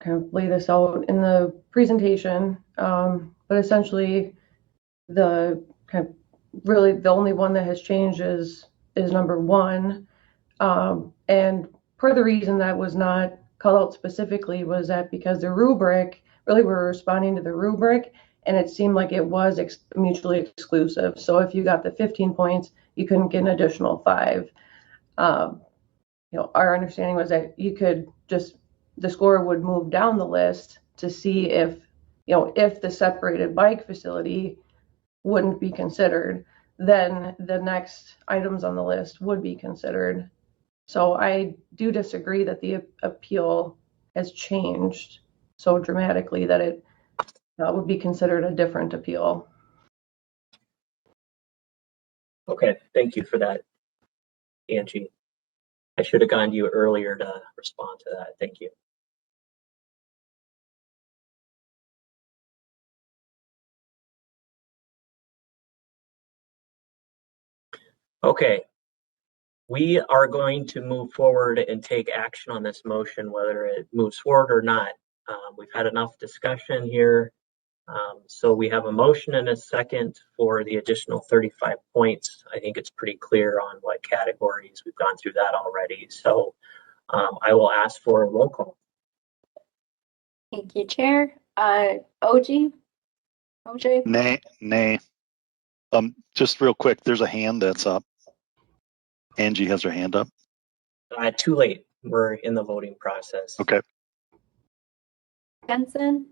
kind of lay this out in the presentation, but essentially the kind of really the only one that has changed is number 1. And part of the reason that was not called out specifically was that because the rubric, really we're responding to the rubric, and it seemed like it was mutually exclusive. So if you got the 15 points, you couldn't get an additional 5. Our understanding was that you could the score would move down the list to see if the separated bike facility wouldn't be considered, then the next items on the list would be considered. So I do disagree that the appeal has changed so dramatically that it would be considered a different appeal. Okay, thank you for that, Angie. I should have gone to you earlier to respond to that. Thank you. Okay, we are going to move forward and take action on this motion, whether it moves forward or not. We've had enough discussion here. So we have a motion and a second for the additional 35 points. I think it's pretty clear on what categories. We've gone through that already. So I will ask for a roll call. Thank you, Chair. OJ? Nay. Just real quick, there's a hand that's up. Angie has her hand up. Too late. We're in the voting process. Okay. Jensen?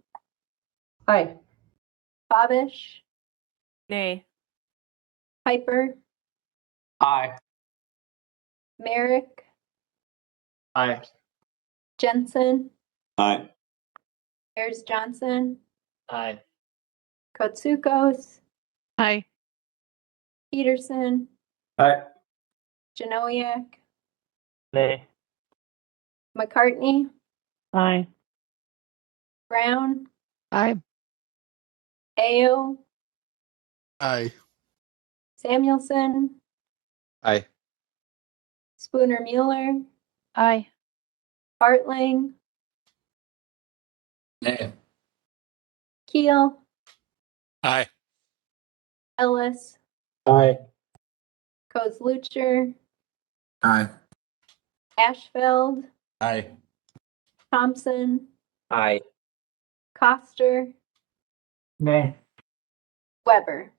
Aye. Babish? Nay. Piper? Aye. Merrick? Aye. Jensen? Aye. Ayers Johnson? Aye. Kotsukos? Aye. Peterson? Aye. Janowiak? Nay. McCartney? Aye. Brown? Aye. Ayo? Aye. Samuelson? Aye. Spooner Mueller? Aye. Hartling? Nay. Keel? Aye. Ellis? Aye. Kozlucher? Aye. Ashfeld? Aye. Thompson? Aye. Coster? Nay. Weber.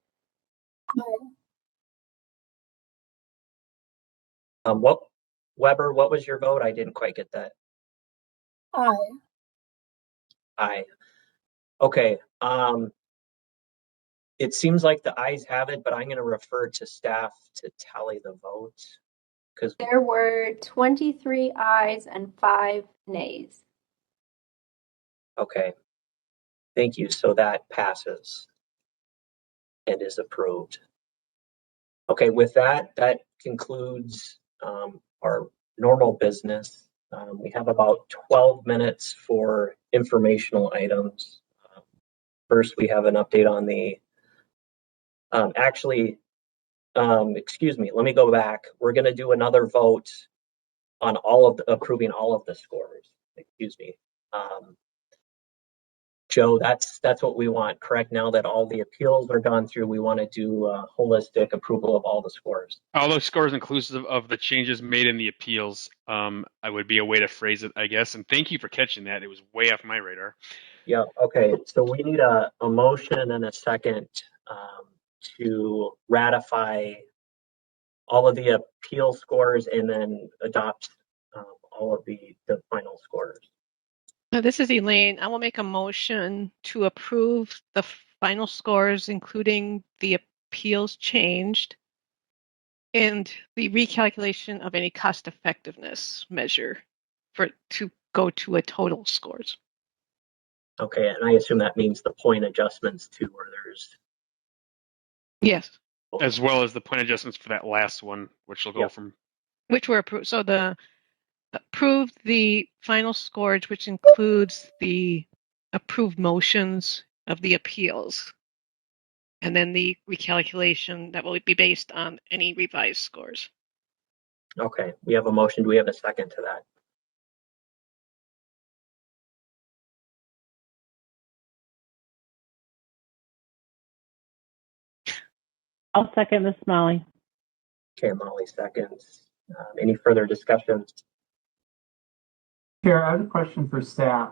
What, Weber, what was your vote? I didn't quite get that. Aye. Aye. Okay, it seems like the ayes have it, but I'm gonna refer to staff to tally the votes. Because, There were 23 ayes and 5 nays. okay, thank you. So that passes and is approved. Okay, with that, that concludes our normal business. We have about 12 minutes for informational items. First, we have an update on the, excuse me, let me go back. We're gonna do another vote on all of the, approving all of the scores, excuse me. Joe, that's what we want, correct? Now that all the appeals are gone through, we want to do a holistic approval of all the scores. All those scores inclusive of the changes made in the appeals. I would be a way to phrase it, I guess. And thank you for catching that. It was way off my radar. Yeah, okay, so we need a motion and a second to ratify all of the appeal scores and then adopt all of the final scores. This is Elaine. I will make a motion to approve the final scores, including the appeals changed and the recalculation of any cost effectiveness measure to go to a total scores. Okay, and I assume that means the point adjustments too, where there's. Yes. As well as the point adjustments for that last one, which will go from. Which were approved. So the approved the final scores, which includes the approved motions of the appeals. And then the recalculation that will be based on any revised scores. Okay, we have a motion. Do we have a second to that? I'll second this, Molly. Okay, Molly seconds. Any further discussion? Chair, I have a question for staff,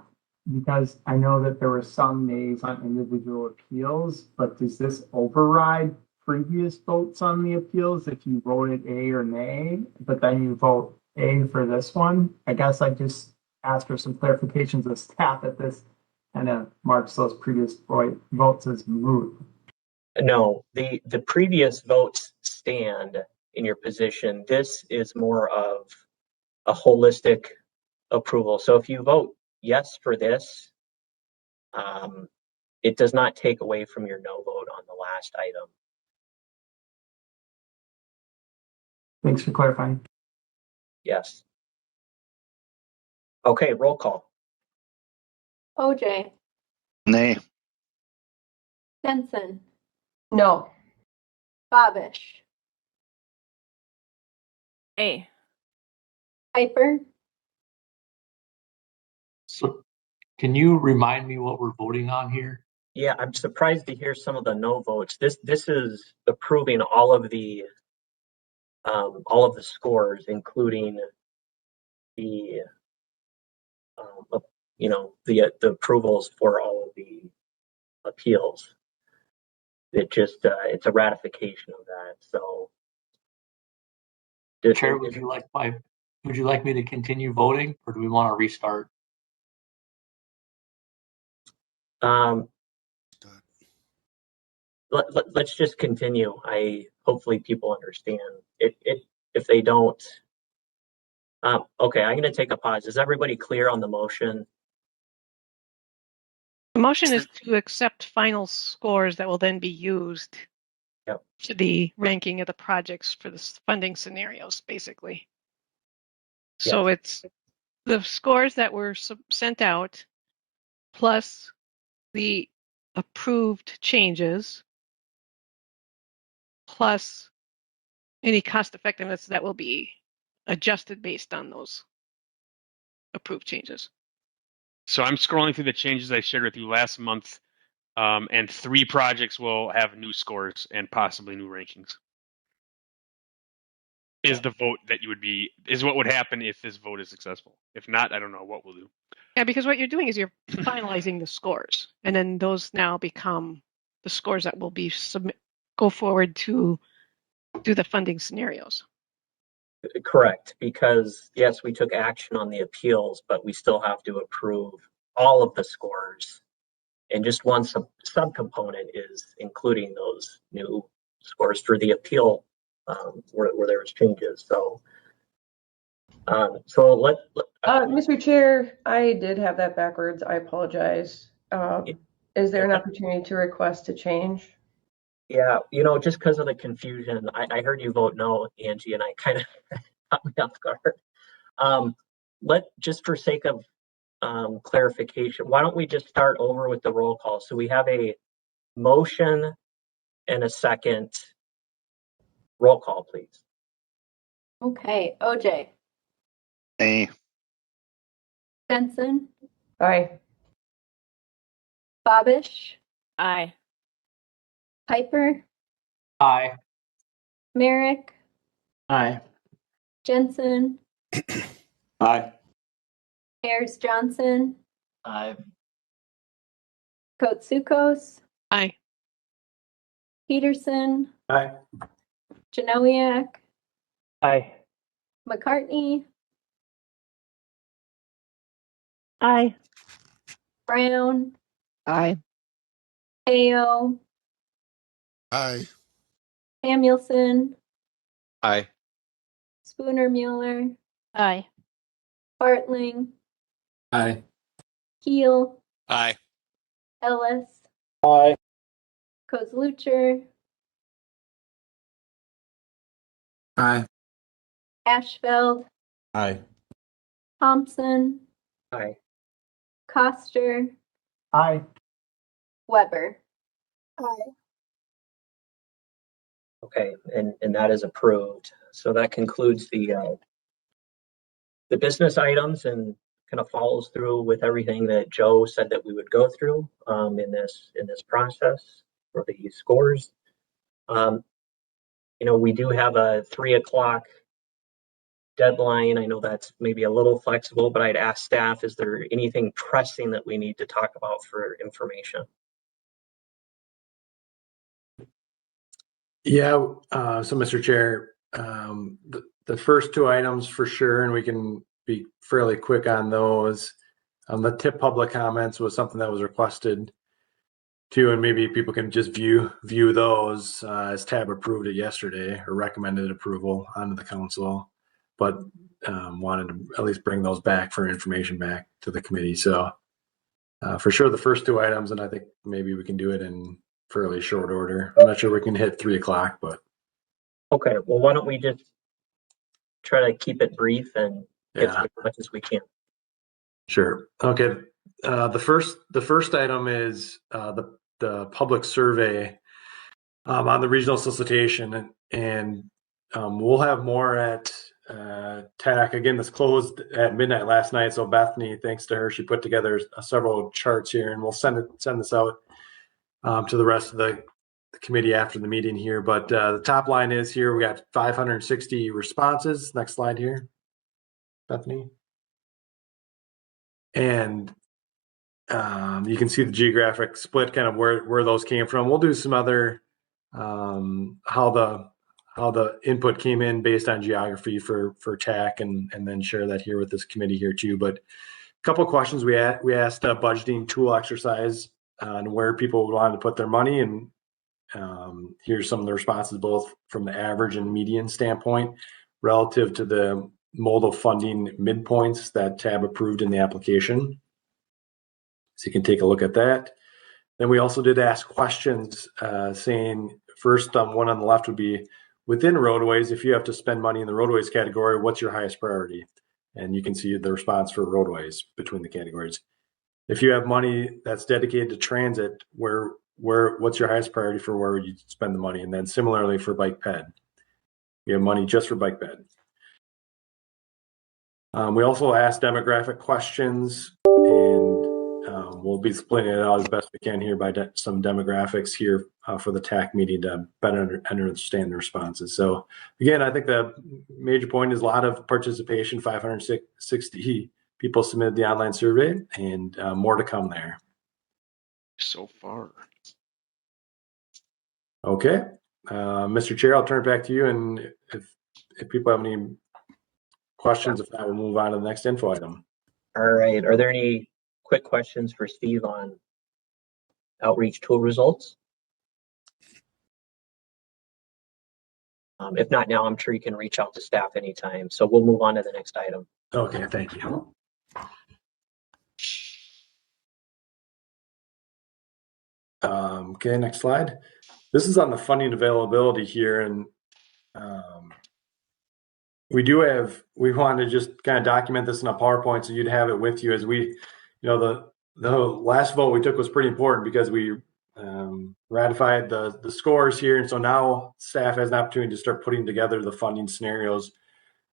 because I know that there were some nays on individual appeals, but does this override previous votes on the appeals if you voted A or nay, but then you vote A for this one? I guess I just asked for some clarifications of staff that this kind of marks those previous votes as moot. No, the previous votes stand in your position. This is more of a holistic approval. So if you vote yes for this, it does not take away from your no vote on the last item. Thanks for clarifying. Yes. Okay, roll call. OJ. Nay. Jensen. No. Babish. A. Piper. So can you remind me what we're voting on here? Yeah, I'm surprised to hear some of the no votes. This is approving all of the scores, including the the approvals for all of the appeals. It's a ratification of that. So, Chair, would you like me to continue voting, or do we want to restart? Let's just continue. Hopefully people understand it. If they don't, okay, I'm going to take a pause. Is everybody clear on the motion? The motion is to accept final scores that will then be used to the ranking of the projects for the funding scenarios, basically. So it's the scores that were sent out plus the approved changes plus any cost effectiveness that will be adjusted based on those approved changes. So I'm scrolling through the changes I shared with you last month, and 3 projects will have new scores and possibly new rankings. Is the vote that is what would happen if this vote is successful. If not, I don't know what we'll do. Yeah, because what you're doing is you're finalizing the scores, and then those now become the scores that will be go forward to do the funding scenarios. Correct, because yes, we took action on the appeals, but we still have to approve all of the scores. And just one subcomponent is including those new scores for the appeal where there was changes. So, Mr. Chair, I did have that backwards. I apologize. Is there an opportunity to request a change? Yeah, just because of the confusion, I heard you vote no, Angie, and I kind of caught me off guard. Just for sake of clarification, why don't we just start over with the roll call? So we have a motion and a second. Roll call, please. Okay, OJ. Aye. Jensen. Aye. Babish. Aye. Piper. Aye. Merrick. Aye. Jensen. Aye. Ayers Johnson. Aye. Kotsukos. Aye. Peterson. Aye. Janowiak. Aye. McCartney. Aye. Brown. Aye. Ayo. Aye. Samuelson. Aye. Spooner Mueller. Aye. Bartling. Aye. Keel. Aye. Ellis. Aye. Kozlucher. Aye. Ashfeld. Aye. Thompson. Aye. Coster. Aye. Weber. Okay, and that is approved. So that concludes the business items and kind of follows through with everything that Joe said that we would go through in this process for the scores. We do have a 3 o'clock deadline. I know that's maybe a little flexible, but I'd ask staff, is there anything pressing that we need to talk about for information? Yeah, so Mr. Chair, the first two items for sure, and we can be fairly quick on those. The tip public comments was something that was requested too, and maybe people can just view those as TAB approved it yesterday or recommended approval onto the council, but wanted to at least bring those back for information back to the committee. So for sure, the first two items, and I think maybe we can do it in fairly short order. I'm not sure we can hit 3 o'clock, but. Okay, well, why don't we just try to keep it brief and get Yeah. through as much as we can. Sure. Okay. The first item is the public survey on the regional solicitation, and we'll have more at TAC. Again, this closed at midnight last night, so Bethany, thanks to her, she put together several charts here, and we'll send this out to the rest of the committee after the meeting here. But the top line is here, we got 560 responses. Next slide here, Bethany. And you can see the geographic split, kind of where those came from. We'll do some other how the input came in based on geography for TAC, and then share that here with this committee here too. But a couple of questions we asked a budgeting tool exercise on where people wanted to put their money, and here's some of the responses, both from the average and median standpoint relative to the modal funding midpoints that TAB approved in the application. So you can take a look at that. Then we also did ask questions saying, first, one on the left would be, within roadways, if you have to spend money in the roadways category, what's your highest priority? And you can see the response for roadways between the categories. If you have money that's dedicated to transit, what's your highest priority for where would you spend the money? And then similarly for bike ped, we have money just for bike ped. We also asked demographic questions, and we'll be splitting it out as best we can here by some demographics here for the TAC meeting to better understand the responses. So again, I think the major point is a lot of participation, 560 people submitted the online survey, and more to come there. So far. Okay, Mr. Chair, I'll turn it back to you, and if people have any questions, if not, we'll move on to the next info item. All right, are there any quick questions for Steve on outreach tool results? If not now, I'm sure you can reach out to staff anytime. So we'll move on to the next item. Okay, thank you. Okay, next slide. This is on the funding availability here, and we wanted to just kind of document this in a PowerPoint so you'd have it with you as we, the last vote we took was pretty important because we ratified the scores here, and so now staff has an opportunity to start putting together the funding scenarios,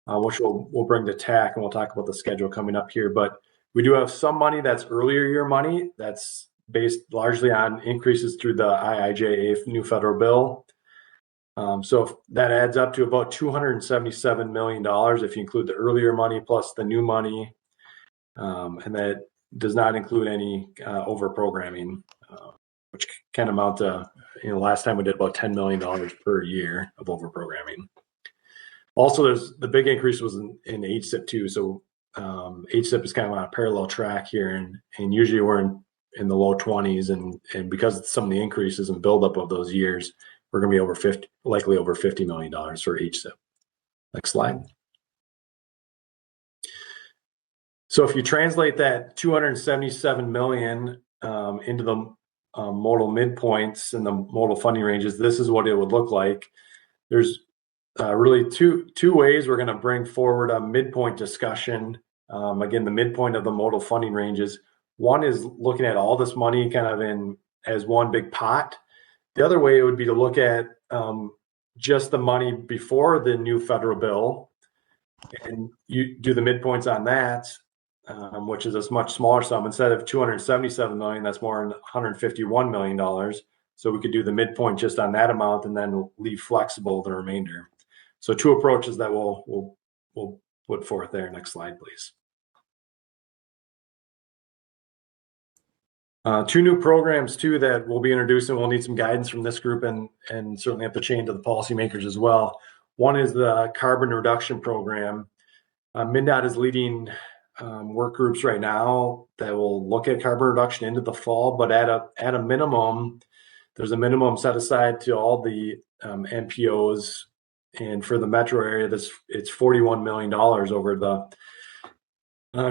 which we'll bring to TAC, and we'll talk about the schedule coming up here. But we do have some money that's earlier year money that's based largely on increases through the IIJA new federal bill. So that adds up to about $277 million if you include the earlier money plus the new money, and that does not include any over programming, which can amount to, last time we did about $10 million per year of over programming. Also, there's the big increase was in HSIP too. So HSIP is kind of on a parallel track here, and usually we're in the low 20s, and because of some of the increases and buildup of those years, we're going to be likely over $50 million for HSIP. Next slide. So if you translate that 277 million into the modal midpoints and the modal funding ranges, this is what it would look like. There's really two ways we're going to bring forward a midpoint discussion. Again, the midpoint of the modal funding ranges. One is looking at all this money kind of as one big pot. The other way would be to look at just the money before the new federal bill, and you do the midpoints on that, which is a much smaller sum. Instead of 277 million, that's more than $151 million. So we could do the midpoint just on that amount and then leave flexible the remainder. So two approaches that we'll put forth there. Next slide, please. Two new programs too that we'll be introducing. We'll need some guidance from this group and certainly have to change to the policymakers as well. One is the carbon reduction program. MnDOT is leading work groups right now that will look at carbon reduction into the fall, but at a minimum, there's a minimum set aside to all the MPOs, and for the metro area, it's $41 million over the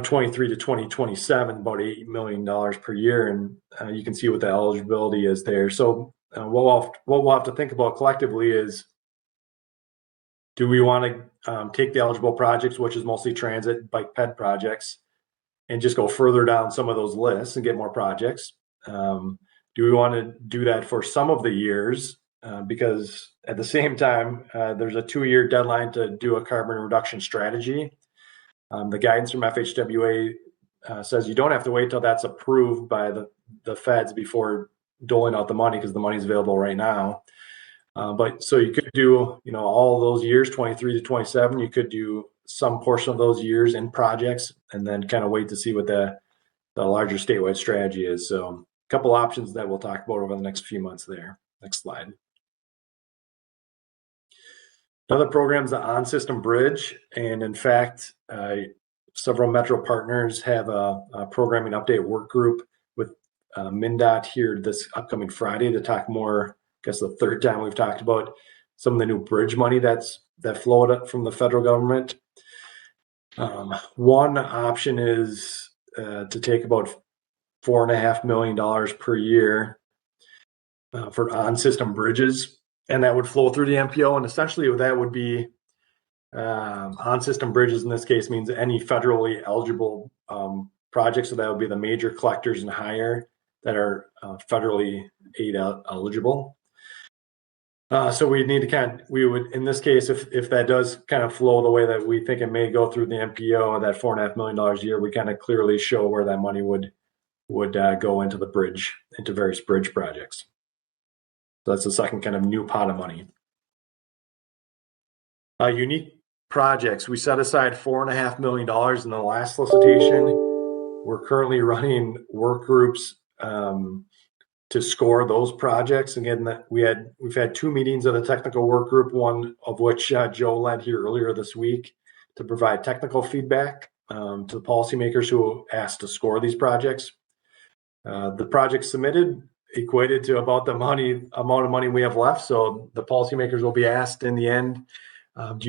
23 to 2027, about $8 million per year, and you can see what the eligibility is there. So what we'll have to think about collectively is, do we want to take the eligible projects, which is mostly transit, bike ped projects, and just go further down some of those lists and get more projects? Do we want to do that for some of the years? Because at the same time, there's a 2-year deadline to do a carbon reduction strategy. The guidance from FHWA says you don't have to wait till that's approved by the feds before doling out the money, because the money is available right now. But so you could do, all those years, 23 to 27, you could do some portion of those years in projects and then kind of wait to see what the larger statewide strategy is. So a couple options that we'll talk about over the next few months there. Next slide. Another program is the on-system bridge. And in fact, several Metro partners have a programming update work group with MnDOT here this upcoming Friday to talk more. I guess the third time we've talked about some of the new bridge money that flowed up from the federal government. One option is to take about $4.5 million per year for on-system bridges, and that would flow through the MPO. And essentially that would be on-system bridges in this case means any federally eligible projects. So that would be the major collectors and higher that are federally aid eligible. So we need to we would, in this case, if that does kind of flow the way that we think it may go through the MPO, that $4.5 million a year, we kind of clearly show where that money would go into the bridge, into various bridge projects. So that's the second kind of new pot of money. Unique projects. We set aside $4.5 million in the last solicitation. We're currently running work groups to score those projects. Again, that we've had 2 meetings of the technical work group, one of which Joe led here earlier this week to provide technical feedback to the policymakers who asked to score these projects. The projects submitted equated to about the amount of money we have left. So the policymakers will be asked in the end, do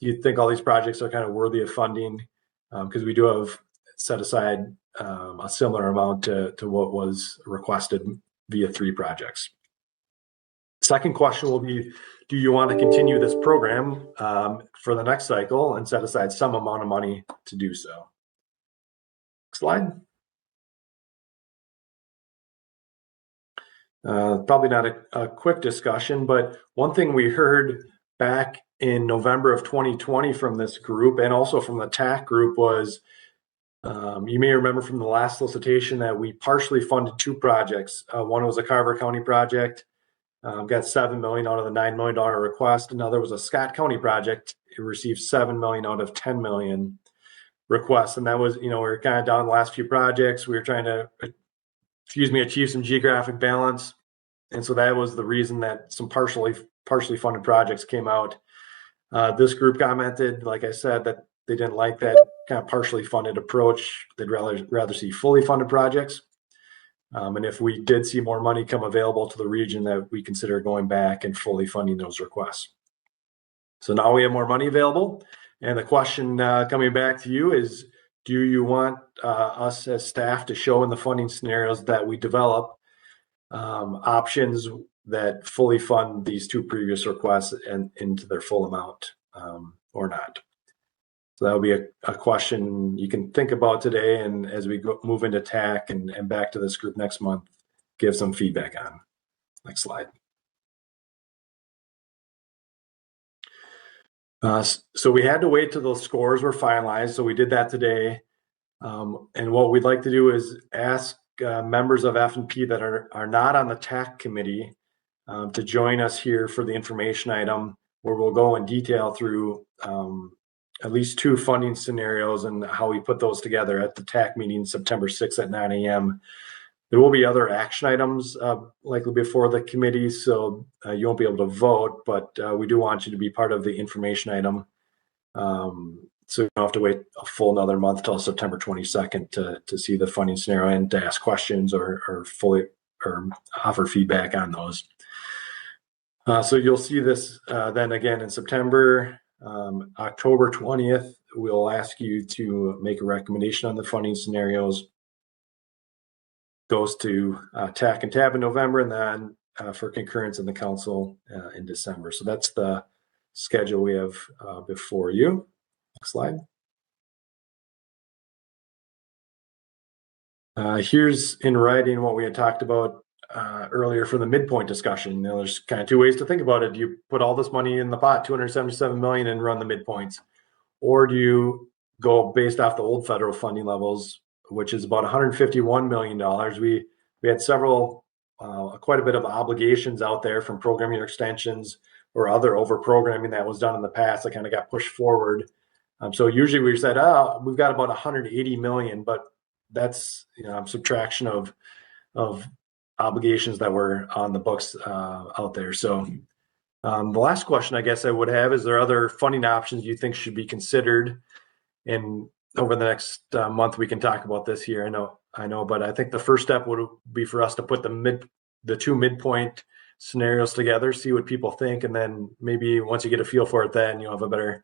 you think all these projects are kind of worthy of funding? Because we do have set aside a similar amount to what was requested via 3 projects. Second question will be, do you want to continue this program for the next cycle and set aside some amount of money to do so? Next slide. Probably not a quick discussion, but one thing we heard back in November of 2020 from this group and also from the TAC group was, you may remember from the last solicitation that we partially funded 2 projects. One was a Carver County project, got $7 million out of the $9 million request. Another was a Scott County project. It received $7 million out of $10 million requests. And that was, we were kind of down the last few projects. We were trying to, achieve some geographic balance. And so that was the reason that some partially funded projects came out. This group commented, like I said, that they didn't like that kind of partially funded approach. They'd rather see fully funded projects. And if we did see more money come available to the region, that we consider going back and fully funding those requests. So now we have more money available. And the question coming back to you is, do you want us as staff to show in the funding scenarios that we develop options that fully fund these 2 previous requests and into their full amount or not? So that would be a question you can think about today, and as we move into TAC and back to this group next month, give some feedback on. Next slide. So we had to wait till those scores were finalized, so we did that today. And what we'd like to do is ask members of F&P that are not on the TAC committee to join us here for the information item, where we'll go in detail through at least 2 funding scenarios and how we put those together at the TAC meeting September 6th at 9 a.m. There will be other action items likely before the committee, so you won't be able to vote, but we do want you to be part of the information item. So you don't have to wait a full another month till September 22nd to see the funding scenario and to ask questions or offer feedback on those. So you'll see this then again in September. October 20th, we'll ask you to make a recommendation on the funding scenarios. Goes to TAC and TAB in November, and then for concurrence in the council in December. So that's the schedule we have before you. Next slide. Here's in writing what we had talked about earlier for the midpoint discussion. There's kind of 2 ways to think about it. Do you put all this money in the pot, $277 million, and run the midpoints? Or do you go based off the old federal funding levels, which is about $151 million. We had quite a bit of obligations out there from program year extensions or other over programming that was done in the past that kind of got pushed forward. So usually we said, we've got about $180 million, but that's subtraction of obligations that were on the books out there. So the last question I guess I would have is there other funding options you think should be considered? And over the next month, we can talk about this here. I know, but I think the first step would be for us to put the 2 midpoint scenarios together, see what people think, and then maybe once you get a feel for it, then you'll have a better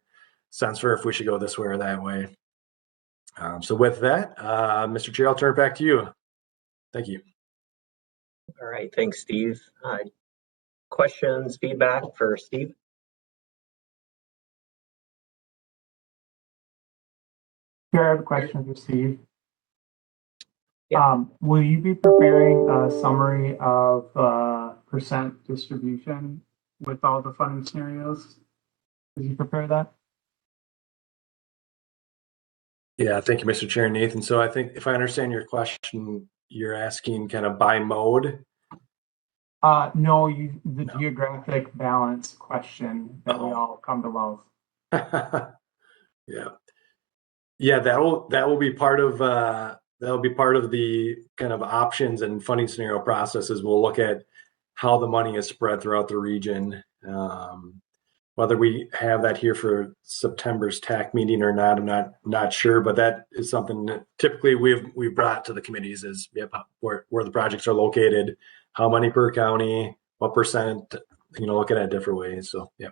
sense for if we should go this way or that way. So with that, Mr. Chair, I'll turn it back to you. Thank you. All right, thanks, Steve. Questions, feedback for Steve? Chair, I have a question for Steve. Will you be preparing a summary of percent distribution with all the funding scenarios? Did you prepare that? Yeah, thank you, Mr. Chair, Nathan. So I think if I understand your question, you're asking kind of by mode? No, the geographic balance question that we all come to love. Yeah, that will be part of that'll be part of the kind of options and funding scenario processes. We'll look at how the money is spread throughout the region. Whether we have that here for September's TAC meeting or not, I'm not sure, but that is something that typically we've brought to the committees is where the projects are located, how many per county, what percent, looking at different ways. So yeah.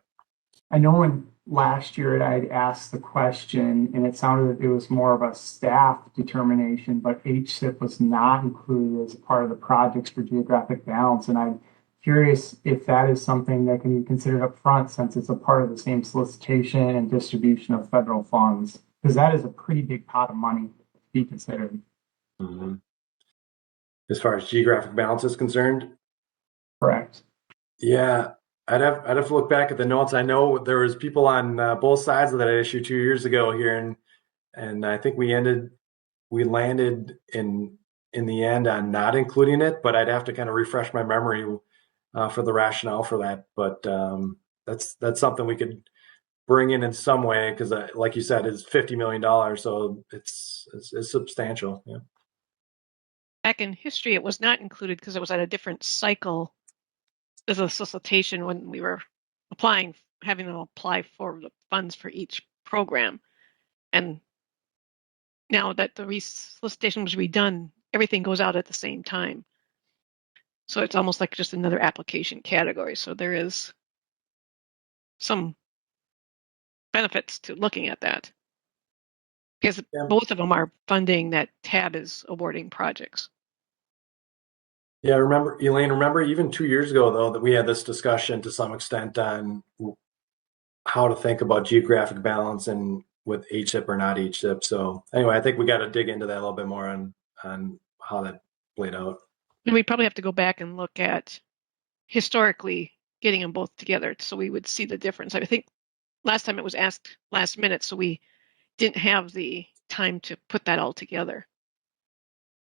I know when last year I'd asked the question and it sounded that it was more of a staff determination, but HSIP was not included as a part of the projects for geographic balance. And I'm curious if that is something that can be considered up front since it's a part of the same solicitation and distribution of federal funds, because that is a pretty big pot of money to be considered. Mm-hmm. As far as geographic balance is concerned? Correct. Yeah. I'd have to look back at the notes. I know there was people on both sides of that issue 2 years ago here, and I think we landed in the end on not including it. But I'd have to kind of refresh my memory for the rationale for that. But that's something we could bring in some way because, like you said, it's $50 million, so it's substantial. Yeah. Back in history, it was not included because it was at a different cycle as a solicitation when we were having them apply for the funds for each program. And now that the solicitation was redone, everything goes out at the same time. So it's almost like just another application category. So there is some benefits to looking at that. Because both of them are funding that TAB is awarding projects. Yeah, Elaine, remember even 2 years ago, though, that we had this discussion to some extent on how to think about geographic balance and with HSIP or not HSIP. So anyway, I think we got to dig into that a little bit more on how that played out. And we probably have to go back and look at historically getting them both together so we would see the difference. I think last time it was asked last minute, so we didn't have the time to put that all together.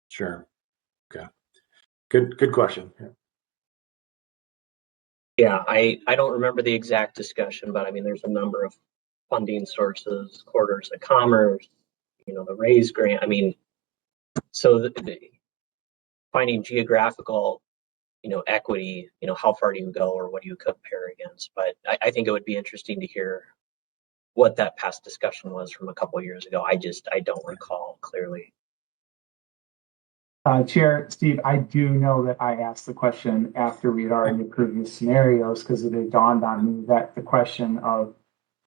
Sure. Okay. Good question. Yeah, I don't remember the exact discussion, but I mean, there's a number of funding sources, quarters of commerce, the RAISE grant. I mean, so finding geographical, equity, how far do you go or what do you compare against? But I think it would be interesting to hear what that past discussion was from a couple of years ago. I don't recall clearly. Chair Steve, I do know that I asked the question after we had already approved the scenarios because it had dawned on me that the question of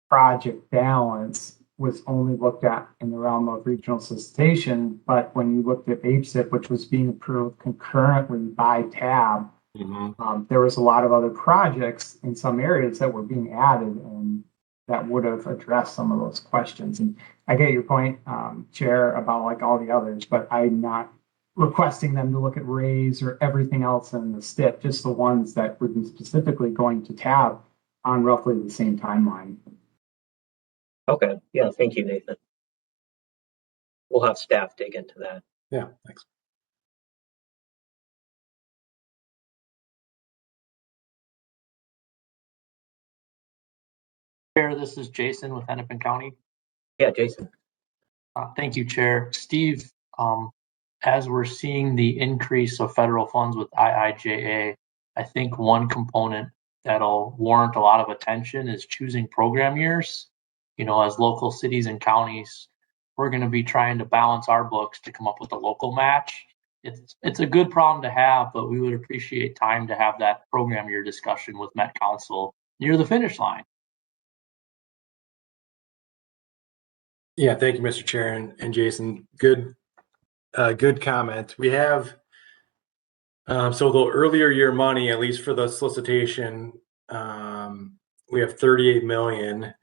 project balance was only looked at in the realm of regional solicitation. But when you looked at HSIP, which was being approved concurrently by TAB, there was a lot of other projects in some areas that were being added and that would have addressed some of those questions. And I get your point, Chair, about like all the others, but I'm not requesting them to look at RAISE or everything else in the STIP, just the ones that would be specifically going to TAB on roughly the same timeline. Okay. Yeah. Thank you, Nathan. We'll have staff dig into that. Yeah. Thanks. Chair, this is Jason with Hennepin County. Yeah, Jason. Thank you, Chair. Steve, as we're seeing the increase of federal funds with IIJA, I think one component that'll warrant a lot of attention is choosing program years. As local cities and counties, we're going to be trying to balance our books to come up with a local match. It's a good problem to have, but we would appreciate time to have that program year discussion with Met Council near the finish line. Yeah, thank you, Mr. Chair and Jason. Good comment. We have so the earlier year money, at least for the solicitation, we have 38 million.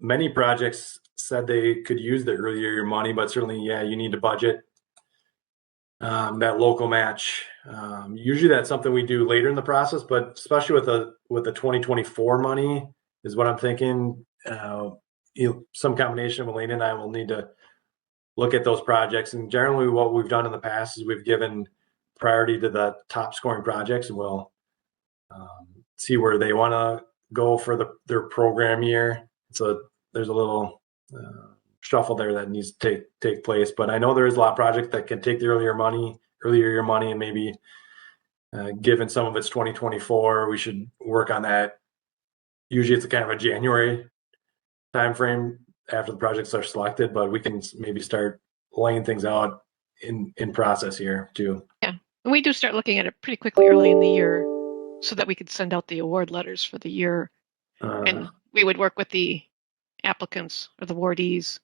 Many projects said they could use the earlier year money, but certainly, yeah, you need to budget that local match. Usually that's something we do later in the process, but especially with the 2024 money is what I'm thinking. Some combination of Elaine and I will need to look at those projects. And generally what we've done in the past is we've given priority to the top scoring projects, and we'll see where they want to go for their program year. So there's a little shuffle there that needs to take place. But I know there is a lot of projects that can take the earlier year money, and maybe given some of it's 2024, we should work on that. Usually it's a kind of a January timeframe after the projects are selected, but we can maybe start laying things out in process here too. Yeah, and we do start looking at it pretty quickly early in the year so that we could send out the award letters for the year. And we would work with the applicants or the awardees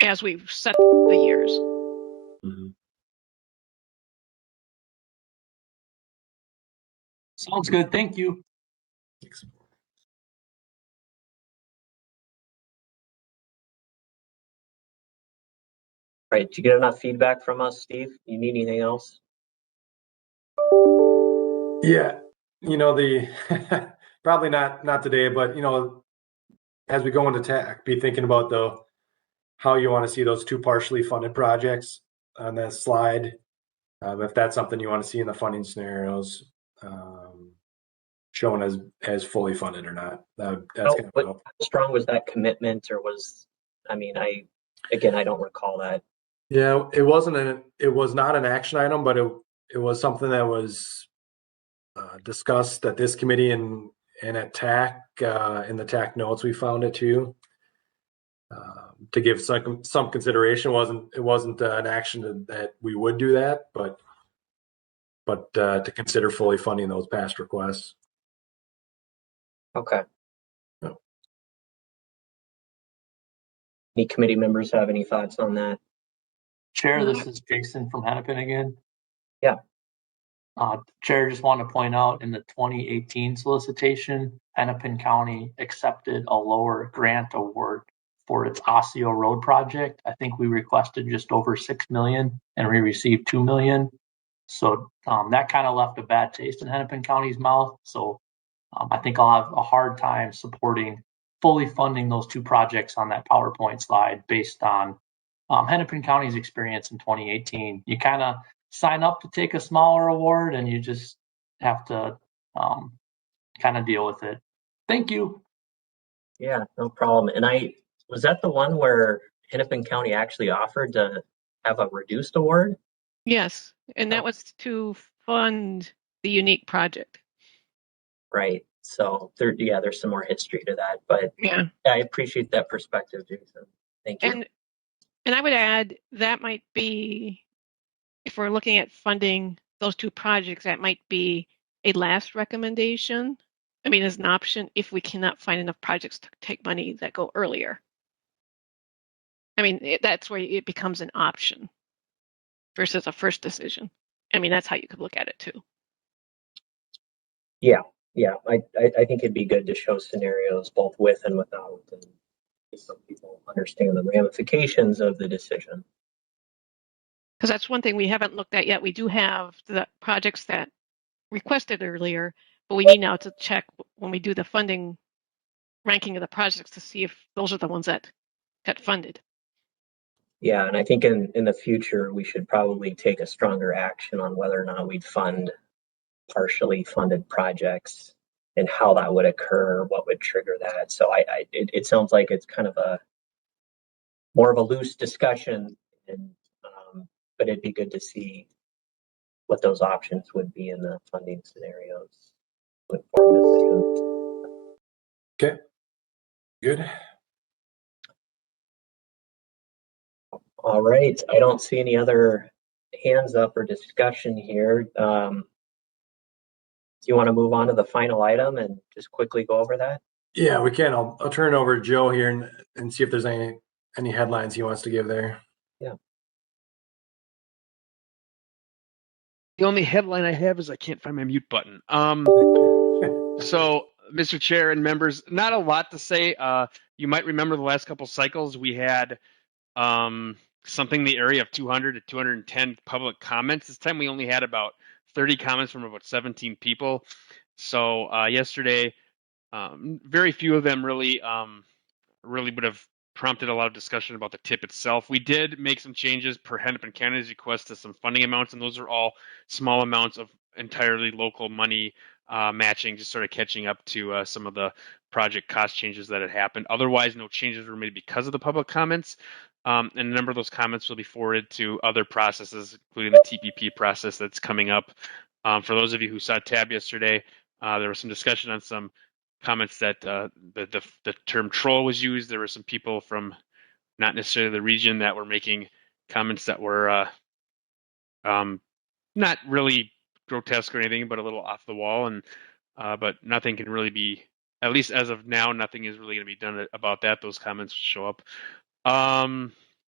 as we set the years. Sounds good. Thank you. Right, did you get enough feedback from us, Steve? You need anything else? Yeah, the probably not today, but as we go into TAC, be thinking about how you want to see those two partially funded projects on that slide. If that's something you want to see in the funding scenarios, shown as fully funded or not. That's how strong was that commitment, or I don't recall that. Yeah, it was not an action item, but it was something that was discussed at this committee and at TAC, in the TAC notes we found it too. To give some consideration. It wasn't an action that we would do that, but to consider fully funding those past requests. Okay. Any committee members have any thoughts on that? Chair, this is Jason from Hennepin again. Yeah. Chair, just want to point out in the 2018 solicitation, Hennepin County accepted a lower grant award for its Osseo Road project. I think we requested just over 6 million and we received 2 million. So that kind of left a bad taste in Hennepin County's mouth. So I think I'll have a hard time fully funding those two projects on that PowerPoint slide based on Hennepin County's experience in 2018. You kind of sign up to take a smaller award and you just have to kind of deal with it. Thank you. Yeah, no problem. And was that the one where Hennepin County actually offered to have a reduced award? Yes, and that was to fund the unique project. Right. So there's some more history to that, but yeah, I appreciate that perspective, Jason. Thank you. And I would add that might be, if we're looking at funding those two projects, that might be a last recommendation. I mean, as an option if we cannot find enough projects to take money that go earlier. I mean, that's where it becomes an option versus a first decision. I mean, that's how you could look at it too. Yeah, I think it'd be good to show scenarios both with and without, and so people understand the ramifications of the decision. Because that's one thing we haven't looked at yet. We do have the projects that requested earlier, but we need now to check when we do the funding ranking of the projects to see if those are the ones that got funded. Yeah, and I think in the future, we should probably take a stronger action on whether or not we'd fund partially funded projects and how that would occur, what would trigger that. So it sounds like it's kind of more of a loose discussion, but it'd be good to see what those options would be in the funding scenarios. Okay, good. All right, I don't see any other hands up or discussion here. Do you want to move on to the final item and just quickly go over that? Yeah, we can. I'll turn it over to Joe here and see if there's any headlines he wants to give there. Yeah. The only headline I have is I can't find my mute button. So, Mr. Chair and members, not a lot to say. You might remember the last couple cycles we had something in the area of 200 to 210 public comments. This time we only had about 30 comments from about 17 people. So yesterday, very few of them really would have prompted a lot of discussion about the tip itself. We did make some changes per Hennepin County's request to some funding amounts, and those are all small amounts of entirely local money matching, just sort of catching up to some of the project cost changes that had happened. Otherwise, no changes were made because of the public comments. And a number of those comments will be forwarded to other processes, including the TPP process that's coming up. For those of you who saw TAB yesterday, there was some discussion on some comments that the term troll was used. There were some people from not necessarily the region that were making comments that were not really grotesque or anything, but a little off the wall. And but nothing can really be, at least as of now, nothing is really going to be done about that. Those comments show up.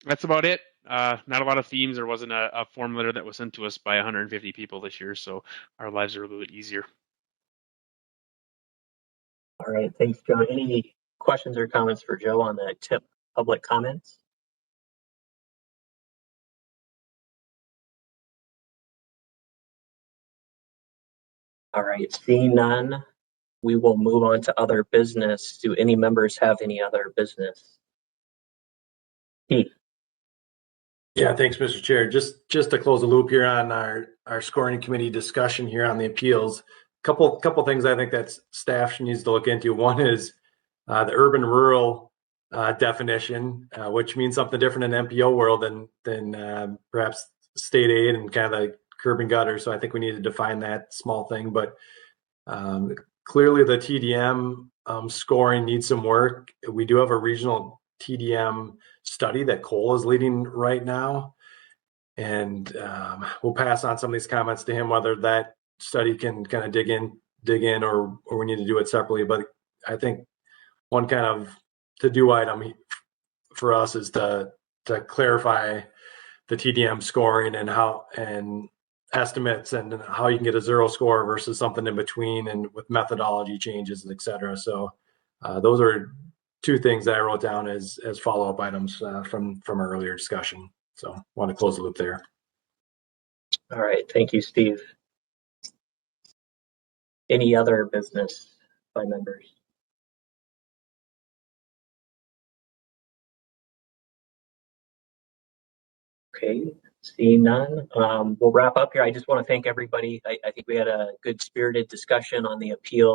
That's about it. Not a lot of themes. There wasn't a form letter that was sent to us by 150 people this year, so our lives are a little bit easier. All right, thanks, Joe. Any questions or comments for Joe on the TIP public comments? All right, seeing none, we will move on to other business. Do any members have any other business? Pete. Yeah, thanks, Mr. Chair. Just to close the loop here on our scoring committee discussion here on the appeals. Couple things I think that staff needs to look into. One is the urban rural definition, which means something different in MPO world than perhaps state aid and kind of the curb and gutter. So I think we need to define that small thing. But clearly the TDM scoring needs some work. We do have a regional TDM study that Cole is leading right now. And we'll pass on some of these comments to him, whether that study can kind of dig in or we need to do it separately. But I think one kind of to-do item for us is to clarify the TDM scoring and estimates and how you can get a 0 score versus something in between and with methodology changes, et cetera. So those are two things that I wrote down as follow-up items from our earlier discussion. So want to close the loop there. All right, thank you, Steve. Any other business by members? Okay, seeing none, we'll wrap up here. I just want to thank everybody. I think we had a good spirited discussion on the appeal.